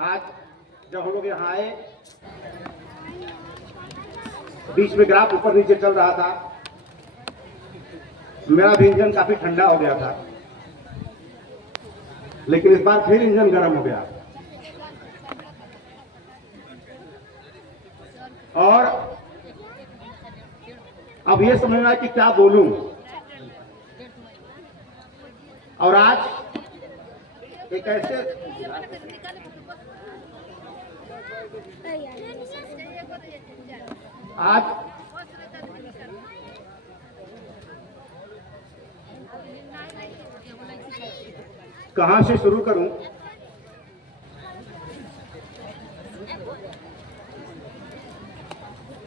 आज जब हम लोग यहाँ आए, बीच में ग्राफ ऊपर नीचे चल रहा था, मेरा भी इंजन काफी ठंडा हो गया था, लेकिन इस बार फिर इंजन गर्म हो गया और अब ये समझ रहा है कि क्या बोलूं। और आज एक ऐसे आज कहां से शुरू करूं?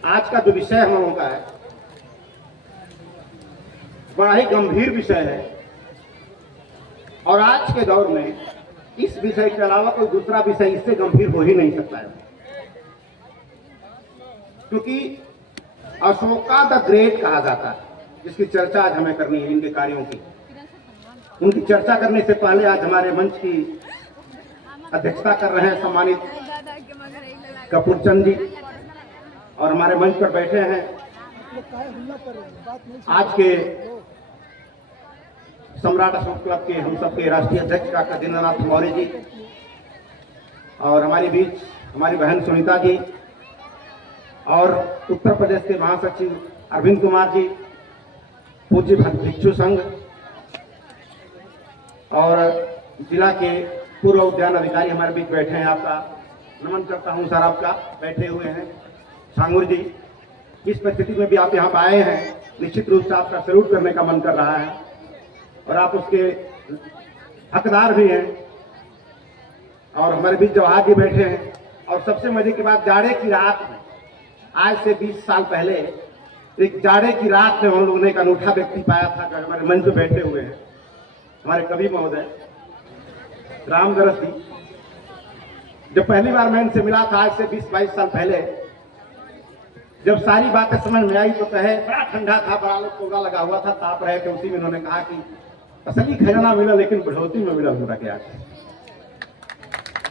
आज का जो विषय हम लोगों का है बड़ा ही गंभीर विषय है और आज के दौर में इस विषय के अलावा कोई दूसरा विषय इससे गंभीर हो ही नहीं सकता है, क्योंकि अशोका द ग्रेट कहा जाता है, जिसकी चर्चा आज हमें करनी है, इनके कार्यों की। उनकी चर्चा करने से पहले आज हमारे मंच की अध्यक्षता कर रहे हैं सम्मानित कपूरचंद जी, और हमारे मंच पर बैठे हैं आज के सम्राट अशोक क्लब के हम सबके राष्ट्रीय अध्यक्ष डॉक्टर दीनानाथ मौर्य जी, और हमारे बीच हमारी बहन सुनीता जी, और उत्तर प्रदेश के महासचिव अरविंद कुमार जी, पूज्य भिक्षु संघ, और जिला के पूर्व उद्यान अधिकारी हमारे बीच बैठे हैं। आपका नमन करता हूं सर, आपका बैठे हुए हैं सांगुर जी। इस परिस्थिति में भी आप यहाँ आए हैं, निश्चित रूप से आपका सैल्यूट करने का मन कर रहा है और आप उसके हकदार भी हैं। और हमारे बीच जवाहर जी बैठे हैं, और सबसे मजे की बात, जाड़े की रात में आज से 20 साल पहले एक जाड़े की रात में हम लोगों ने एक अनूठा व्यक्ति पाया था जो हमारे मंच पे बैठे हुए हैं, हमारे कवि महोदय रामदरस जी। जब पहली बार मैं इनसे मिला था आज से 20-22 साल पहले, जब सारी बातें समझ में आई तो कहे बड़ा ठंडा था, बड़ा लोग कोगा लगा हुआ था, ताप रहे थे, उसी में उन्होंने कहा कि असली खजाना मिला लेकिन बढ़ोतरी में मिला हुआ क्या।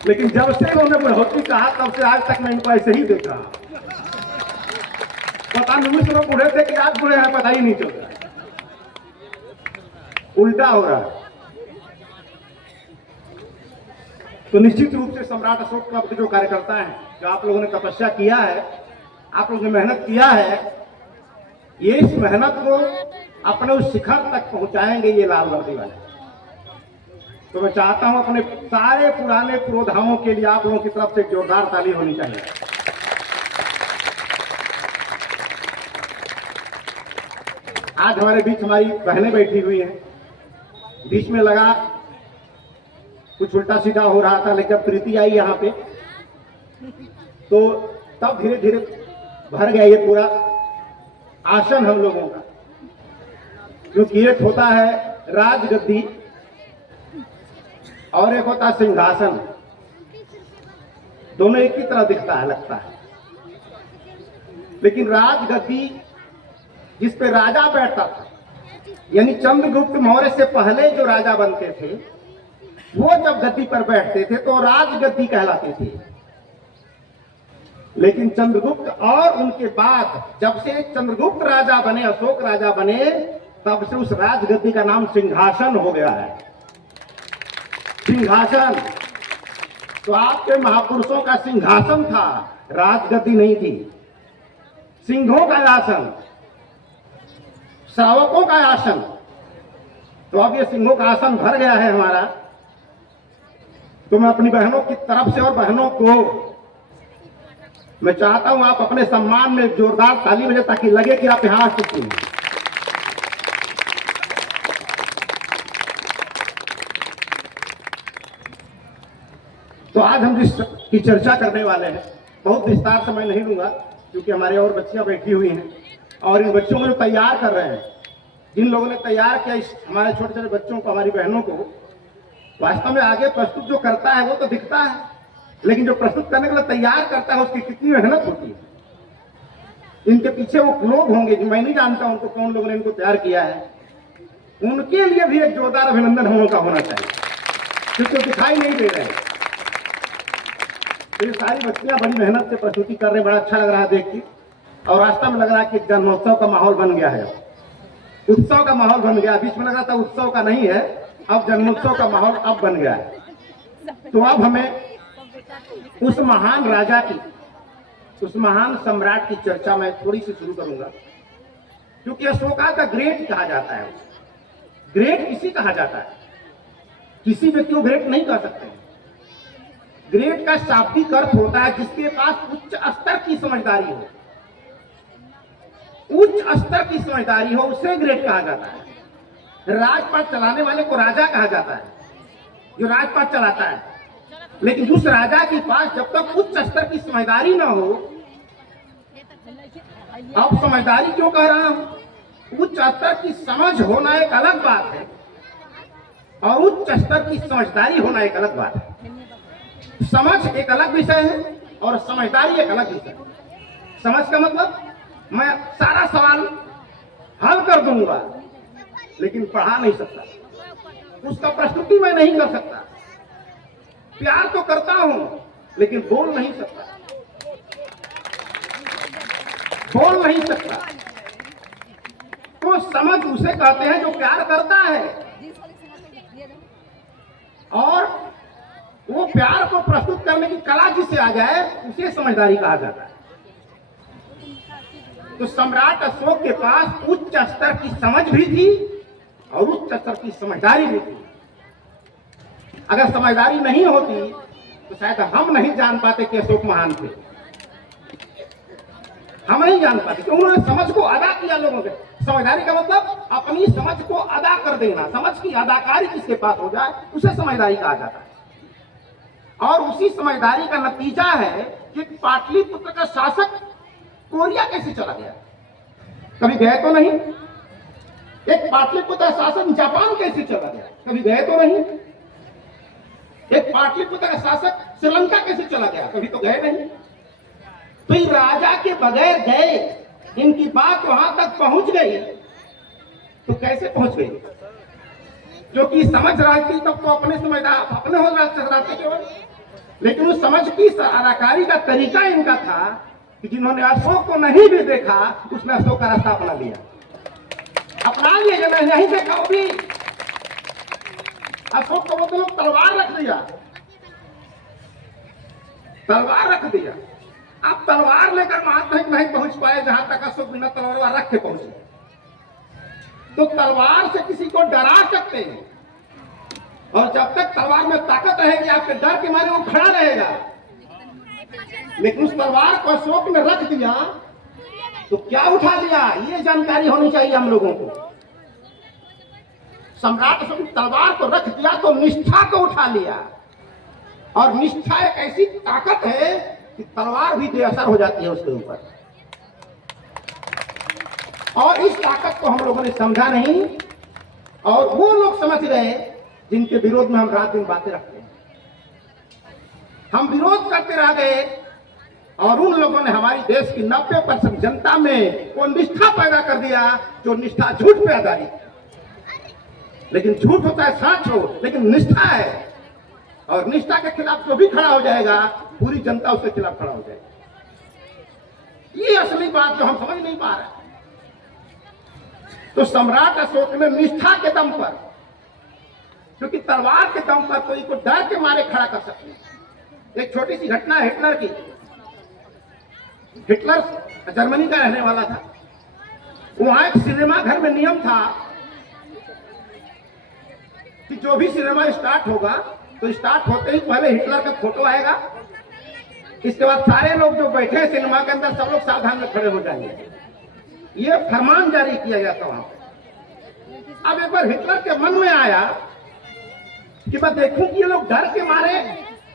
लेकिन जब से उन्होंने बढ़ोतरी कहा तब से आज तक मैं इनको ऐसे ही देख रहा। पता नहीं उस समय बूढ़े थे कि आज बूढ़े हैं, पता ही नहीं चल रहा, उल्टा हो रहा है। तो निश्चित रूप से सम्राट अशोक क्लब के जो कार्यकर्ता हैं, जो आप लोगों ने तपस्या किया है, आप लोगों ने मेहनत किया है, ये इस मेहनत को अपने उस शिखर तक पहुंचाएंगे ये लाल वर्दी वाले। तो मैं चाहता हूं अपने सारे पुराने पुरोधाओं के लिए आप लोगों की तरफ से जोरदार ताली होनी चाहिए। आज हमारे बीच हमारी बहनें बैठी हुई हैं, बीच में लगा कुछ उल्टा सीधा हो रहा था, लेकिन जब प्रीति आई यहाँ पे तो तब धीरे धीरे भर गया ये पूरा आसन हम लोगों का, क्योंकि एक होता है राजगद्दी और एक होता है सिंहासन। दोनों एक ही तरह दिखता है, लगता है, लेकिन राजगद्दी जिस पे राजा बैठता था, यानी चंद्रगुप्त मौर्य से पहले जो राजा बनते थे, वो जब गद्दी पर बैठते थे तो राजगद्दी कहलाती थी। लेकिन चंद्रगुप्त और उनके बाद जब से चंद्रगुप्त राजा बने, अशोक राजा बने, तब से उस राजगद्दी का नाम सिंहासन हो गया है। सिंहासन तो आपके महापुरुषों का सिंहासन था, राजगद्दी नहीं थी। सिंहों का आसन, श्रावकों का आसन, तो अब ये सिंहों का आसन भर गया है हमारा। तो मैं अपनी बहनों की तरफ से और बहनों को मैं चाहता हूं आप अपने सम्मान में जोरदार ताली बजाएं ताकि लगे कि आप यहां आ चुके हैं। तो आज हम जिसकी चर्चा करने वाले हैं, बहुत विस्तार से मैं नहीं लूंगा, क्योंकि हमारे और बच्चियां बैठी हुई हैं, और इन बच्चों को जो तैयार कर रहे हैं, जिन लोगों ने तैयार किया इस हमारे छोटे छोटे बच्चों को, हमारी बहनों को, वास्तव में आगे प्रस्तुत जो करता है वो तो दिखता है, लेकिन जो प्रस्तुत करने के लिए तैयार करता है उसकी कितनी मेहनत होती है। इनके पीछे वो लोग होंगे जो मैं नहीं जानता उनको, कौन लोगों ने इनको तैयार किया है, उनके लिए भी एक जोरदार अभिनंदन हम लोग का होना चाहिए, क्योंकि दिखाई नहीं दे रहे हैं। तो ये सारी बच्चियां बड़ी मेहनत से प्रस्तुति कर रहे हैं, बड़ा अच्छा लग रहा है देख के। और वास्तव में लग रहा है कि जन्मोत्सव का माहौल बन गया है, उत्सव का माहौल बन गया। बीच में लग रहा था उत्सव का नहीं है, अब जन्मोत्सव का माहौल अब बन गया है। तो अब हमें उस महान राजा की, उस महान सम्राट की चर्चा मैं थोड़ी सी शुरू करूंगा, क्योंकि अशोका का ग्रेट कहा जाता है। ग्रेट किसी कहा जाता है, किसी व्यक्ति को ग्रेट नहीं कह सकते। ग्रेट का शाब्दिक अर्थ होता है जिसके पास उच्च स्तर की समझदारी हो, उच्च स्तर की समझदारी हो, उसे ग्रेट कहा जाता है। राजपाट चलाने वाले को राजा कहा जाता है, जो राजपाट चलाता है। लेकिन उस राजा के पास जब तक उच्च स्तर की समझदारी ना हो, अब समझदारी क्यों कह रहा हूं, उच्च स्तर की समझ होना एक अलग बात है और उच्च स्तर की समझदारी होना एक अलग बात है। समझ एक अलग विषय है और समझदारी एक अलग विषय है। समझ का मतलब मैं सारा सवाल हल कर दूंगा, लेकिन पढ़ा नहीं सकता, उसका प्रस्तुति मैं नहीं कर सकता। प्यार तो करता हूं, लेकिन बोल नहीं सकता, बोल नहीं सकता। तो समझ उसे कहते हैं जो प्यार करता है, और वो प्यार को प्रस्तुत करने की कला जिसे आ जाए उसे समझदारी कहा जाता है। तो सम्राट अशोक के पास उच्च स्तर की समझ भी थी और उच्च स्तर की समझदारी भी थी। अगर समझदारी नहीं होती तो शायद हम नहीं जान पाते कि अशोक महान थे, हम नहीं जान पाते, क्योंकि उन्होंने समझ को अदा किया लोगों के। समझदारी का मतलब अपनी समझ को अदा कर देना, समझ की अदाकारी जिसके पास हो जाए उसे समझदारी कहा जाता है। और उसी समझदारी का नतीजा है कि पाटलिपुत्र का शासक कोरिया कैसे चला गया, कभी गए तो नहीं। एक पाटलिपुत्र शासक जापान कैसे चला गया, कभी गए तो नहीं। एक पाटलिपुत्र का शासक श्रीलंका कैसे चला गया, कभी तो गए नहीं। तो ये राजा के बगैर गए, इनकी बात वहां तक पहुंच गई, तो कैसे पहुंच गई, जो कि समझ रही थी तब तो अपने समझदार अपने हो रहे केवल। लेकिन उस समझ की अदाकारी का तरीका इनका था कि जिन्होंने अशोक को नहीं भी देखा उसने अशोक का रास्ता अपना लिया, अपना लिया। जो नहीं देखा वो भी अशोक को मतलब तलवार रख दिया, तलवार रख दिया। आप तलवार लेकर वहां तक नहीं पहुंच पाए जहां तक अशोक बिना तलवार रख के पहुंचे। तो तलवार से किसी को डरा सकते हैं, और जब तक तलवार में ताकत रहेगी आपके डर के मारे वो खड़ा रहेगा। लेकिन उस तलवार को अशोक ने रख दिया तो क्या उठा लिया, ये जानकारी होनी चाहिए हम लोगों को। सम्राट अशोक ने तलवार को रख दिया तो निष्ठा को उठा लिया, और निष्ठा एक ऐसी ताकत है कि तलवार भी बेअसर हो जाती है उसके ऊपर। और इस ताकत को हम लोगों ने समझा नहीं, और वो लोग समझ गए जिनके विरोध में हम रात दिन बातें रखते हैं। हम विरोध करते रह गए, और उन लोगों ने हमारी देश की 90% जनता में वो निष्ठा पैदा कर दिया जो निष्ठा झूठ पे आधारित है। लेकिन झूठ होता है सच हो, लेकिन निष्ठा है, और निष्ठा के खिलाफ जो भी खड़ा हो जाएगा पूरी जनता उसके खिलाफ खड़ा हो जाएगी। ये असली बात जो हम समझ नहीं पा रहे। तो सम्राट अशोक ने निष्ठा के दम पर, क्योंकि तलवार के दम पर कोई को डर के मारे खड़ा कर सकते। एक छोटी सी घटना है हिटलर की। हिटलर जर्मनी का रहने वाला था। वहां एक सिनेमा घर में नियम था कि जो भी सिनेमा स्टार्ट होगा तो स्टार्ट होते ही पहले हिटलर का फोटो आएगा, इसके बाद सारे लोग जो बैठे हैं सिनेमा के अंदर सब लोग सावधान में खड़े हो जाएंगे। ये फरमान जारी किया गया था वहां पे। अब एक बार हिटलर के मन में आया कि मैं देखूं कि ये लोग डर के मारे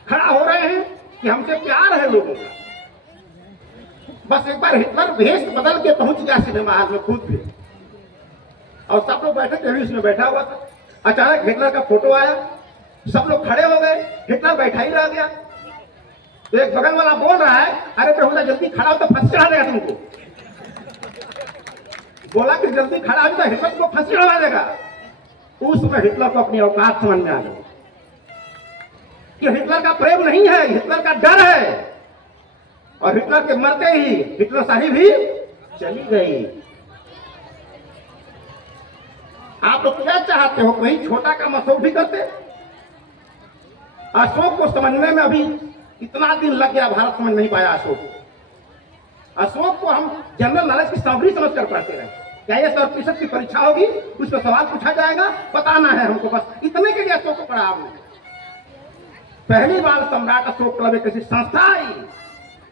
खड़ा हो रहे हैं कि हमसे प्यार है लोगों का। बस एक बार हिटलर भेष बदल के पहुंच गया सिनेमा हॉल में खुद भी, और सब लोग बैठे थे, उसमें बैठा हुआ था। अचानक हिटलर का फोटो आया, सब लोग खड़े हो गए, हिटलर बैठा ही रह गया। तो एक बगल वाला बोल रहा है, अरे बेहुदा जल्दी खड़ा हो तो फंस चढ़ा देगा तुमको। बोला कि जल्दी खड़ा हो तो हिटलर को फंस चढ़ा देगा। उसमें हिटलर को अपनी औकात समझ में आ गई। कि हिटलर का प्रेम नहीं है, हिटलर का डर है। और हिटलर के मरते ही हिटलर शाही भी चली गई। आप लोग क्या चाहते हो, कहीं छोटा काम अशोक भी करते? अशोक को समझने में अभी इतना दिन लग गया, भारत समझ नहीं पाया अशोक। अशोक को हम जनरल नॉलेज की सामग्री समझ कर पढ़ते रहे। क्या ये 100% की परीक्षा होगी, उसमें सवाल पूछा जाएगा, बताना है हमको, बस इतने के लिए अशोक को पढ़ा हमने। पहली बार सम्राट अशोक क्लब एक ऐसी संस्था आई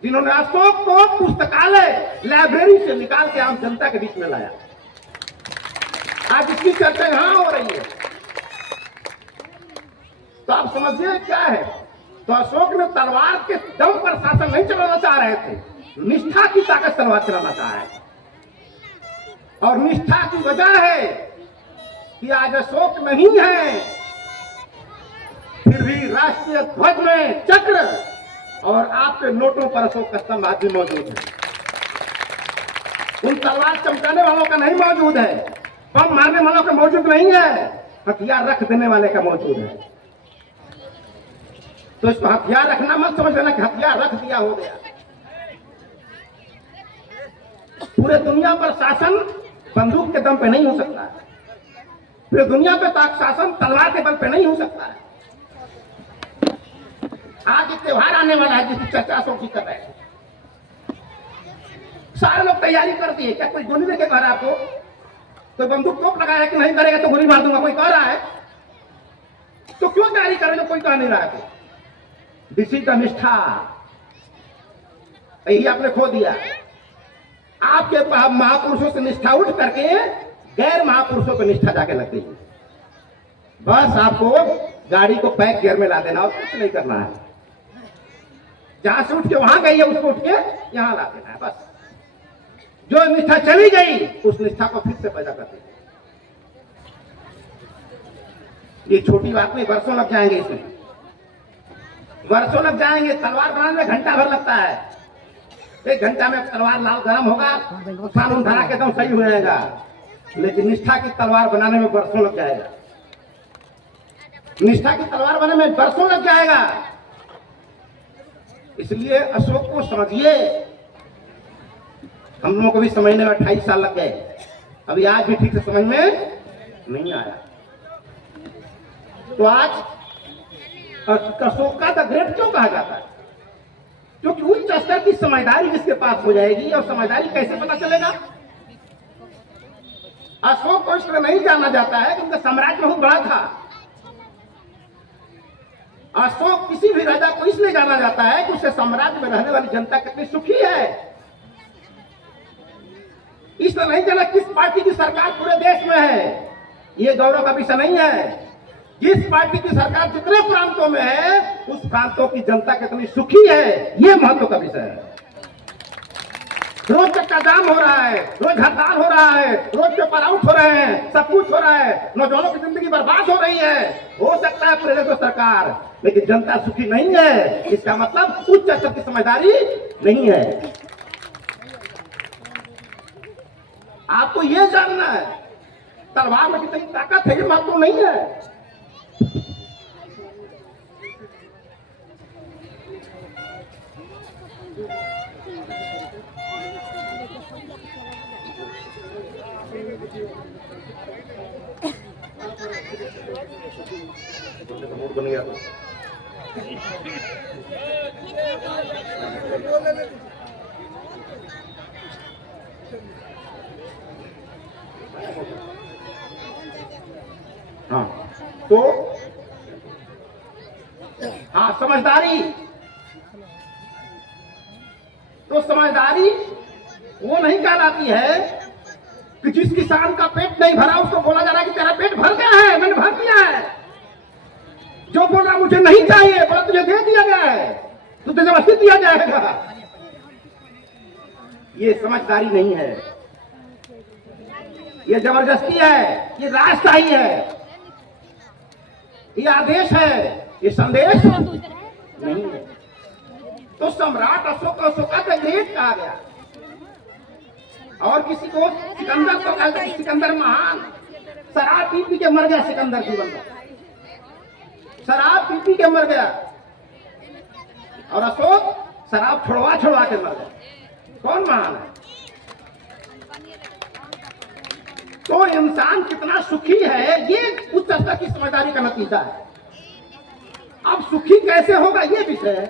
जिन्होंने अशोक को पुस्तकालय, लाइब्रेरी से निकाल के आम जनता के बीच में लाया। आज इसकी चर्चा यहां हो रही है। तो आप समझिए क्या है। तो अशोक ने तलवार के दम पर शासन नहीं चलाना चाह रहे थे, निष्ठा की ताकत तलवार चलाना चाह रहे थे। और निष्ठा की वजह है कि आज अशोक नहीं है, फिर भी राष्ट्रीय ध्वज में चक्र और आपके नोटों पर अशोक का स्तंभ आज भी मौजूद है। उन तलवार चमकाने वालों का नहीं मौजूद है, बम मारने वालों का मौजूद नहीं है, हथियार रख देने वाले का मौजूद है। तो इसको हथियार रखना मत समझ लेना कि हथियार रख दिया हो गया। पूरे दुनिया पर शासन बंदूक के दम पे नहीं हो सकता है, पूरे दुनिया पे शासन तलवार के बल पे नहीं हो सकता है। आज एक त्योहार आने वाला है जिसकी चर्चा अशोक जी कर रहे हैं। सारे लोग तैयारी कर दिए। क्या कोई गोली लेके कह रहा है आपको? कोई बंदूक तोप लगाया है कि नहीं करेगा तो गोली मार दूंगा, कोई कह रहा है? तो क्यों तैयारी कर रहे हो? कोई कह नहीं रहा है। दिसी का निष्ठा यही आपने खो दिया। आपके महापुरुषों से निष्ठा उठ करके गैर महापुरुषों पर निष्ठा जाके लग गई। बस आपको गाड़ी को पैक गियर में ला देना और कुछ नहीं करना है। जहां से उठ के वहां गई है उसको उठ के यहां ला देना है। बस जो निष्ठा चली गई उस निष्ठा को फिर से पैदा कर देना। ये छोटी बात नहीं, वर्षों लग जाएंगे इसमें, वर्षों लग जाएंगे। तलवार बनाने में घंटा भर लगता है। 1 घंटा में तलवार लाल गर्म होगा, साबुन धरा के एकदम सही हो जाएगा। लेकिन निष्ठा की तलवार बनाने में वर्षों लग जाएगा। निष्ठा की तलवार बनाने में वर्षों लग जाएगा। इसलिए अशोक को समझिए। हम लोगों को भी समझने में 28 साल लग गए, अभी आज भी ठीक से समझ में नहीं आया। तो आज अशोक का द ग्रेट क्यों कहा जाता है? क्योंकि उच्च स्तर की समझदारी जिसके पास हो जाएगी। और समझदारी कैसे पता चलेगा? अशोक को इस तरह नहीं जाना जाता है कि उनका साम्राज्य बहुत बड़ा था। अशोक किसी भी राजा को इसलिए जाना जाता है कि उसके साम्राज्य में रहने वाली जनता कितनी सुखी है। इसलिए नहीं जाना किस पार्टी की सरकार पूरे देश में है, ये गौरव का विषय नहीं है। जिस पार्टी की सरकार जितने प्रांतों में है उस प्रांतों की जनता कितनी सुखी है, ये महत्व का विषय है। रोज चक्का जाम हो रहा है, रोज हड़ताल हो रहा है, रोज पेपर आउट हो रहे हैं, सब कुछ हो रहा है, नौजवानों की जिंदगी बर्बाद हो रही है। हो सकता है प्रेरित सरकार, लेकिन जनता सुखी नहीं है। इसका मतलब उच्च स्तर की समझदारी नहीं है। आपको ये जानना है तलवार में कितनी ताकत है, ये महत्व नहीं है। हाँ, तो हाँ, समझदारी। तो समझदारी वो नहीं कहलाती है कि जिस किसान का पेट नहीं भरा उसको बोला जा रहा है कि तेरा पेट भर गया है, मैंने भर दिया है। जो बोल रहा मुझे नहीं चाहिए, बोला तुझे दे दिया गया है, तुझे जबरदस्ती दिया जाएगा। ये समझदारी नहीं है, ये जबरदस्ती है, ये राजशाही है, ये आदेश है, ये संदेश नहीं है। तो सम्राट अशोक को अशोका द ग्रेट कहा गया। और किसी को सिकंदर को कहा गया, सिकंदर महान। शराब पी पी के मर गया सिकंदर जीवन में, शराब पी पी के मर गया। और अशोक शराब छुड़वा छुड़वा के मर गए। कौन महान है? तो इंसान कितना सुखी है, ये उच्च स्तर की समझदारी का नतीजा है। अब सुखी कैसे होगा ये विषय है।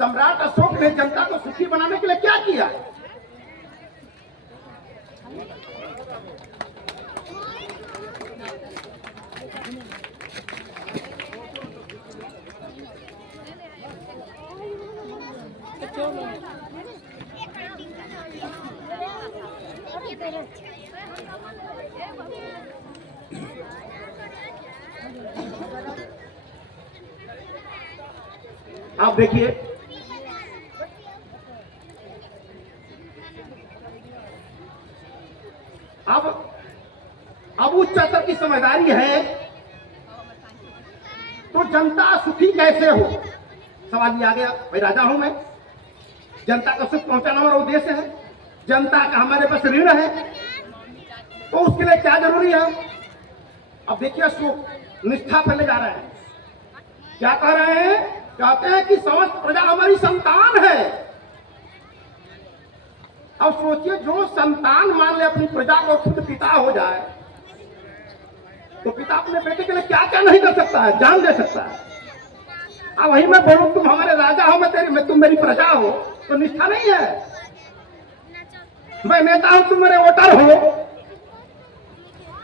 सम्राट अशोक ने जनता को सुखी बनाने के लिए क्या किया? आप देखिए, अब उच्च स्तर की समझदारी है तो जनता सुखी कैसे हो? सवाल ये आ गया। भाई राजा हूं मैं, जनता का सुख पहुंचाना हमारा उद्देश्य है, जनता का हमारे पास ऋण है, तो उसके लिए क्या जरूरी है? अब देखिए अशोक निष्ठा पर ले जा रहे हैं। क्या कह रहे हैं? कहते हैं कि समस्त प्रजा हमारी संतान है। अब सोचिए, जो संतान मान ले अपनी प्रजा को खुद पिता हो जाए तो पिता अपने बेटे के लिए क्या क्या नहीं कर सकता है, जान दे सकता है। अब वही मैं बोलूं तुम हमारे राजा हो, तुम मेरी प्रजा हो, तो निष्ठा नहीं है। मैं नेता हूं, तुम मेरे वोटर हो,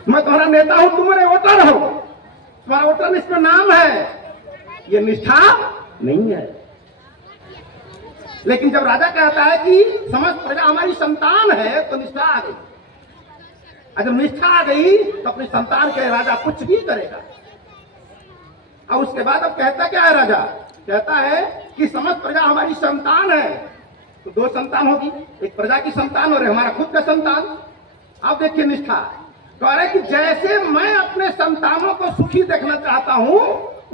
मैं तुम्हारा नेता हूं, तुम मेरे वोटर हो, तुम्हारा वोटर लिस्ट में नाम है, ये निष्ठा नहीं है। लेकिन जब राजा कहता है कि समस्त प्रजा हमारी संतान है तो निष्ठा आ गई। जब निष्ठा आ गई तो अपनी संतान के राजा कुछ भी करेगा। और उसके बाद अब कहता क्या है राजा? कहता है कि समस्त प्रजा हमारी संतान है। तो दो संतान होगी, एक प्रजा की संतान और हमारा खुद का संतान। अब देखिए निष्ठा कह रहे कि जैसे मैं अपने संतानों को सुखी देखना चाहता हूं,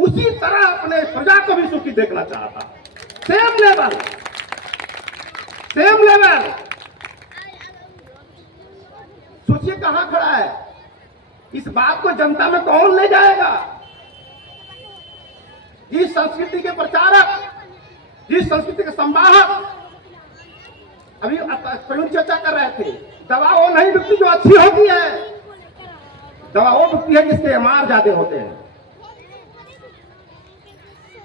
उसी तरह अपने प्रजा को भी सुखी देखना चाहता हूं। Same level, same level. सोचिए कहां खड़ा है। इस बात को जनता में कौन ले जाएगा? जिस संस्कृति के प्रचारक, जिस संस्कृति के संवाहक अभी चर्चा कर रहे थे, दवा वो नहीं बिकती जो अच्छी होती है, दवा वो बिकती है जिसके एमआर ज्यादा होते हैं।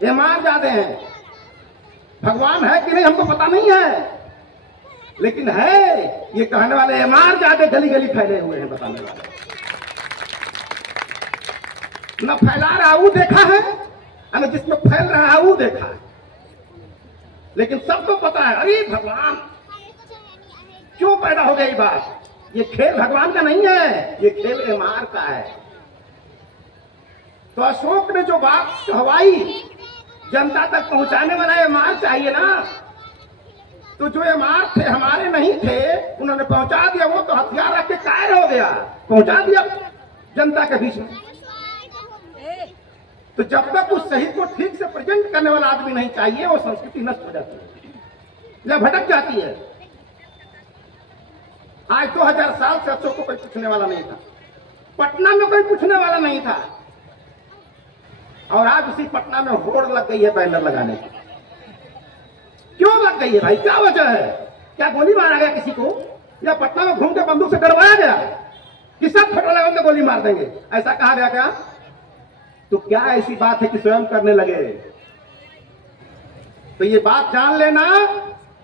एमआर ज्यादा है। भगवान है कि नहीं हमको पता नहीं है, लेकिन है ये कहने वाले एमआर ज्यादा गली गली फैले हुए हैं। बताने वाले न फैला रहा वो देखा है, न जिसमें फैल रहा है वो देखा है, लेकिन सबको पता है अरे भगवान क्यों पैदा हो गई बात। ये खेल भगवान का नहीं है, ये खेल एमआर का है। तो अशोक ने जो बात कहवाई जनता तक पहुंचाने वाला एमआर चाहिए ना। तो जो एमआर थे हमारे नहीं थे, उन्होंने पहुंचा दिया। वो तो हथियार रख के कायर हो गया, पहुंचा दिया जनता के बीच में। तो जब तक उस शहीद को ठीक से प्रेजेंट करने वाला आदमी नहीं चाहिए, वो संस्कृति नष्ट हो जाती है या भटक जाती है। आज 2000 साल से अशोक को कोई पूछने वाला नहीं था, पटना में कोई पूछने वाला नहीं था, और आज उसी पटना में होड़ लग गई है बैनर लगाने की। क्यों लग गई है भाई? क्या वजह है? क्या गोली मारा गया किसी को, या पटना में घूम के बंदूक से डरवाया गया कि सब फोटो लगा के गोली मार देंगे, ऐसा कहा गया क्या? तो क्या ऐसी बात है कि स्वयं करने लगे? तो ये बात जान लेना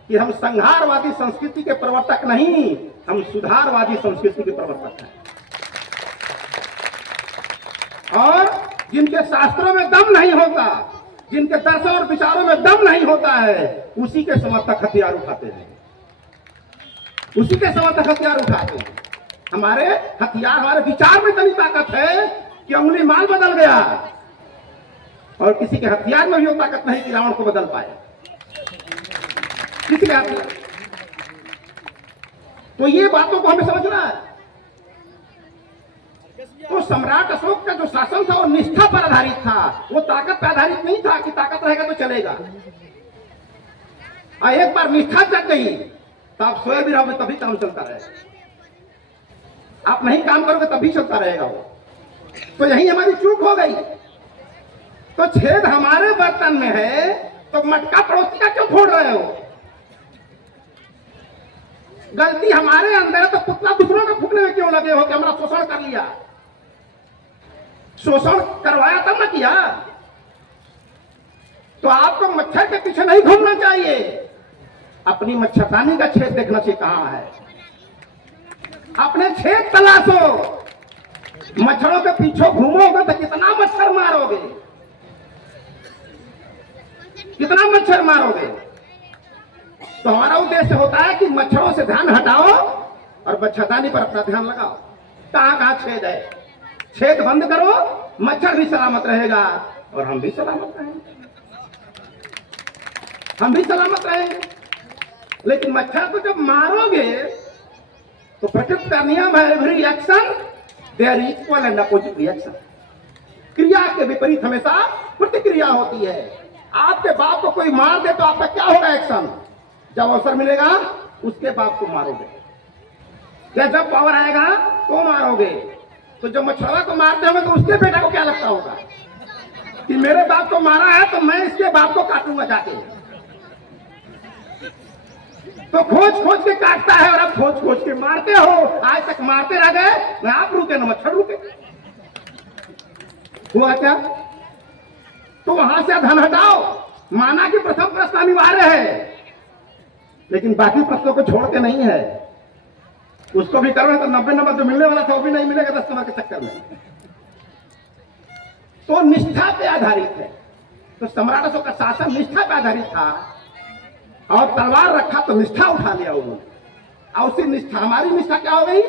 कि हम संहारवादी संस्कृति के प्रवर्तक नहीं, हम सुधारवादी संस्कृति के प्रवर्तक हैं। और जिनके शास्त्रों में दम नहीं होता, जिनके दर्शन और विचारों में दम नहीं होता है, उसी के समर्थक हथियार उठाते हैं, उसी के समर्थक हथियार उठाते हैं। हमारे हथियार, हमारे विचार में इतनी ताकत है कि अंगुली माल बदल गया, और किसी के हथियार में भी वो ताकत नहीं कि रावण को बदल पाए। किसी के हथियार। तो ये बातों को हमें समझना है। तो सम्राट अशोक का जो शासन था वो निष्ठा पर आधारित था, वो ताकत पर आधारित नहीं था कि ताकत रहेगा तो चलेगा। और एक बार निष्ठा जग गई तो आप सोए भी रहोगे तभी काम चलता रहेगा, आप नहीं काम करोगे तभी चलता रहेगा वो। तो यही हमारी चूक हो गई। तो छेद हमारे बर्तन में है तो मटका पड़ोसी का क्यों फोड़ रहे हो? गलती हमारे अंदर है तो पुतला दूसरों का फूकने में क्यों लगे हो कि हमारा शोषण कर लिया? शोषण करवाया तब ना किया। तो आपको मच्छर के पीछे नहीं घूमना चाहिए, अपनी मच्छरदानी का छेद देखना चाहिए कहां है। अपने छेद तलाशो। मच्छरों के पीछे घूमोगे तो कितना मच्छर मारोगे, कितना मच्छर मारोगे। तो हमारा उद्देश्य होता है कि मच्छरों से ध्यान हटाओ और मच्छरदानी पर अपना ध्यान लगाओ। कहां कहां छेद है, छेद बंद करो, मच्छर भी सलामत रहेगा और हम भी सलामत रहेंगे, हम भी सलामत रहेंगे। लेकिन मच्छर को जब मारोगे तो प्रकृति का नियम है, every action there equal and opposite reaction. क्रिया के विपरीत हमेशा प्रतिक्रिया होती है। आपके बाप को कोई मार दे तो आपका क्या होगा एक्शन? जब अवसर मिलेगा उसके बाप को मारोगे, या जब पावर आएगा तो मारोगे। तो जब मच्छरवा को मारते होंगे तो उसके बेटा को क्या लगता होगा कि मेरे बाप को मारा है तो मैं इसके बाप को काटूंगा जाके। तो खोज खोज के काटता है और आप खोज खोज के मारते हो। आज तक मारते रह गए, न आप रुके न मच्छर रुके। हुआ क्या? तो वहां से धन हटाओ। माना कि प्रथम प्रश्न अनिवार्य है, लेकिन बाकी प्रश्नों को छोड़ के नहीं है। उसको भी करो तो 90 नंबर जो मिलने वाला था वो भी नहीं मिलेगा 10 नंबर के चक्कर में। तो निष्ठा पे आधारित है। तो सम्राट अशोक का शासन निष्ठा पे आधारित था और तलवार रखा तो निष्ठा उठा लिया उन्होंने। और उसी निष्ठा, हमारी निष्ठा क्या हो गई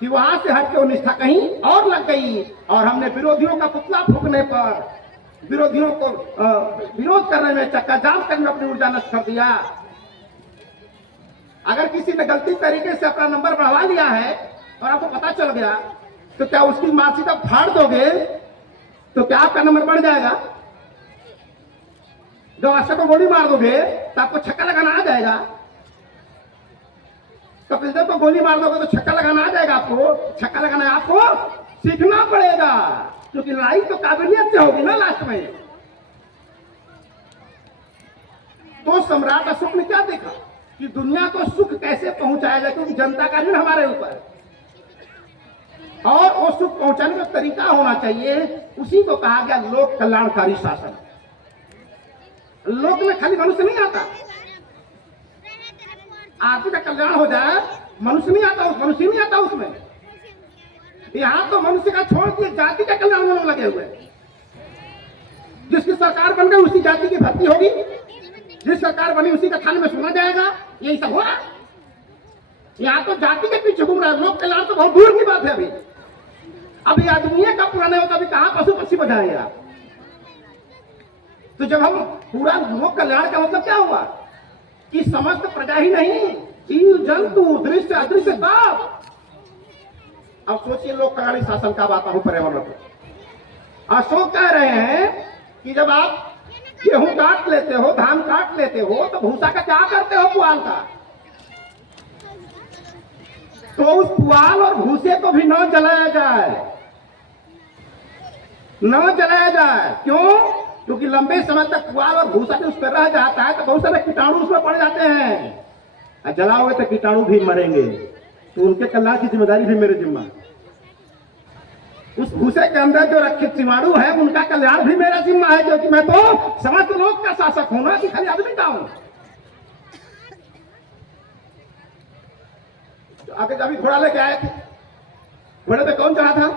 कि वहां से हटके वो निष्ठा कहीं और लग गई और हमने विरोधियों का पुतला फूकने पर, विरोधियों को विरोध करने में, चक्का जाम करने में अपनी ऊर्जा नष्ट कर दिया। अगर किसी ने गलती तरीके से अपना नंबर बढ़वा लिया है और आपको पता चल गया तो क्या उसकी मार्कशीट आप फाड़ दोगे तो क्या आपका नंबर बढ़ जाएगा? गवास्कर को गोली मार दोगे तो आपको छक्का लगाना आ जाएगा? कपिल देव को गोली मार दोगे तो छक्का लगाना आ जाएगा? आपको छक्का लगाना आपको सीखना पड़ेगा, क्योंकि लड़ाई तो काबिलियत से होगी ना लास्ट में। तो सम्राट अशोक ने क्या देखा कि दुनिया को सुख कैसे पहुंचाया जाए, क्योंकि जनता का ऋण हमारे ऊपर, और वो सुख पहुंचाने का तरीका होना चाहिए। उसी को कहा गया लोक कल्याणकारी शासन। लोक में खाली मनुष्य नहीं आता, आदमी का कल्याण हो जाए, मनुष्य नहीं आता, मनुष्य नहीं आता उसमें। यहां तो मनुष्य का छोड़ के जाति का कल्याण होने लगे हुए। जिसकी सरकार बन गई उसी जाति की भर्ती होगी, जिस सरकार बनी उसी का थाने में सुना जाएगा। यही सब हो रहा। यहाँ तो जाति के पीछे घूम रहा है। लोक कल्याण तो बहुत दूर की बात है। अभी आदमी का पुराने होता, अभी कहां पशु पक्षी बजाएंगे आप? तो जब हम पूरा लोक कल्याण का मतलब क्या हुआ कि समस्त प्रजा ही नहीं, जीव जंतु दृश्य अदृश्य सब। अब सोचिए लोक कल्याणी शासन का बात हूं पर्यावरण को। अशोक कह रहे हैं कि जब आप गेहूं काट लेते हो, धान काट लेते हो, तो भूसा का क्या करते हो? पुआल का। तो उस पुआल और भूसे को भी न जलाया जाए, न जलाया जाए। क्यों? क्योंकि लंबे समय तक पुआल और भूसा उस पर रह जाता है तो बहुत सारे कीटाणु उसमें पड़ जाते हैं, और जलाओगे तो कीटाणु भी मरेंगे। तो उनके कल्याण की जिम्मेदारी भी मेरे जिम्मा। उस भूसे के अंदर जो रखे जीवाणु है उनका कल्याण भी मेरा जिम्मा है, क्योंकि मैं तो समस्त लोक का शासक हूं ना, कि खाली आदमी का हूं। तो आगे जब घोड़ा लेके आए थे, घोड़े पे कौन चढ़ा था?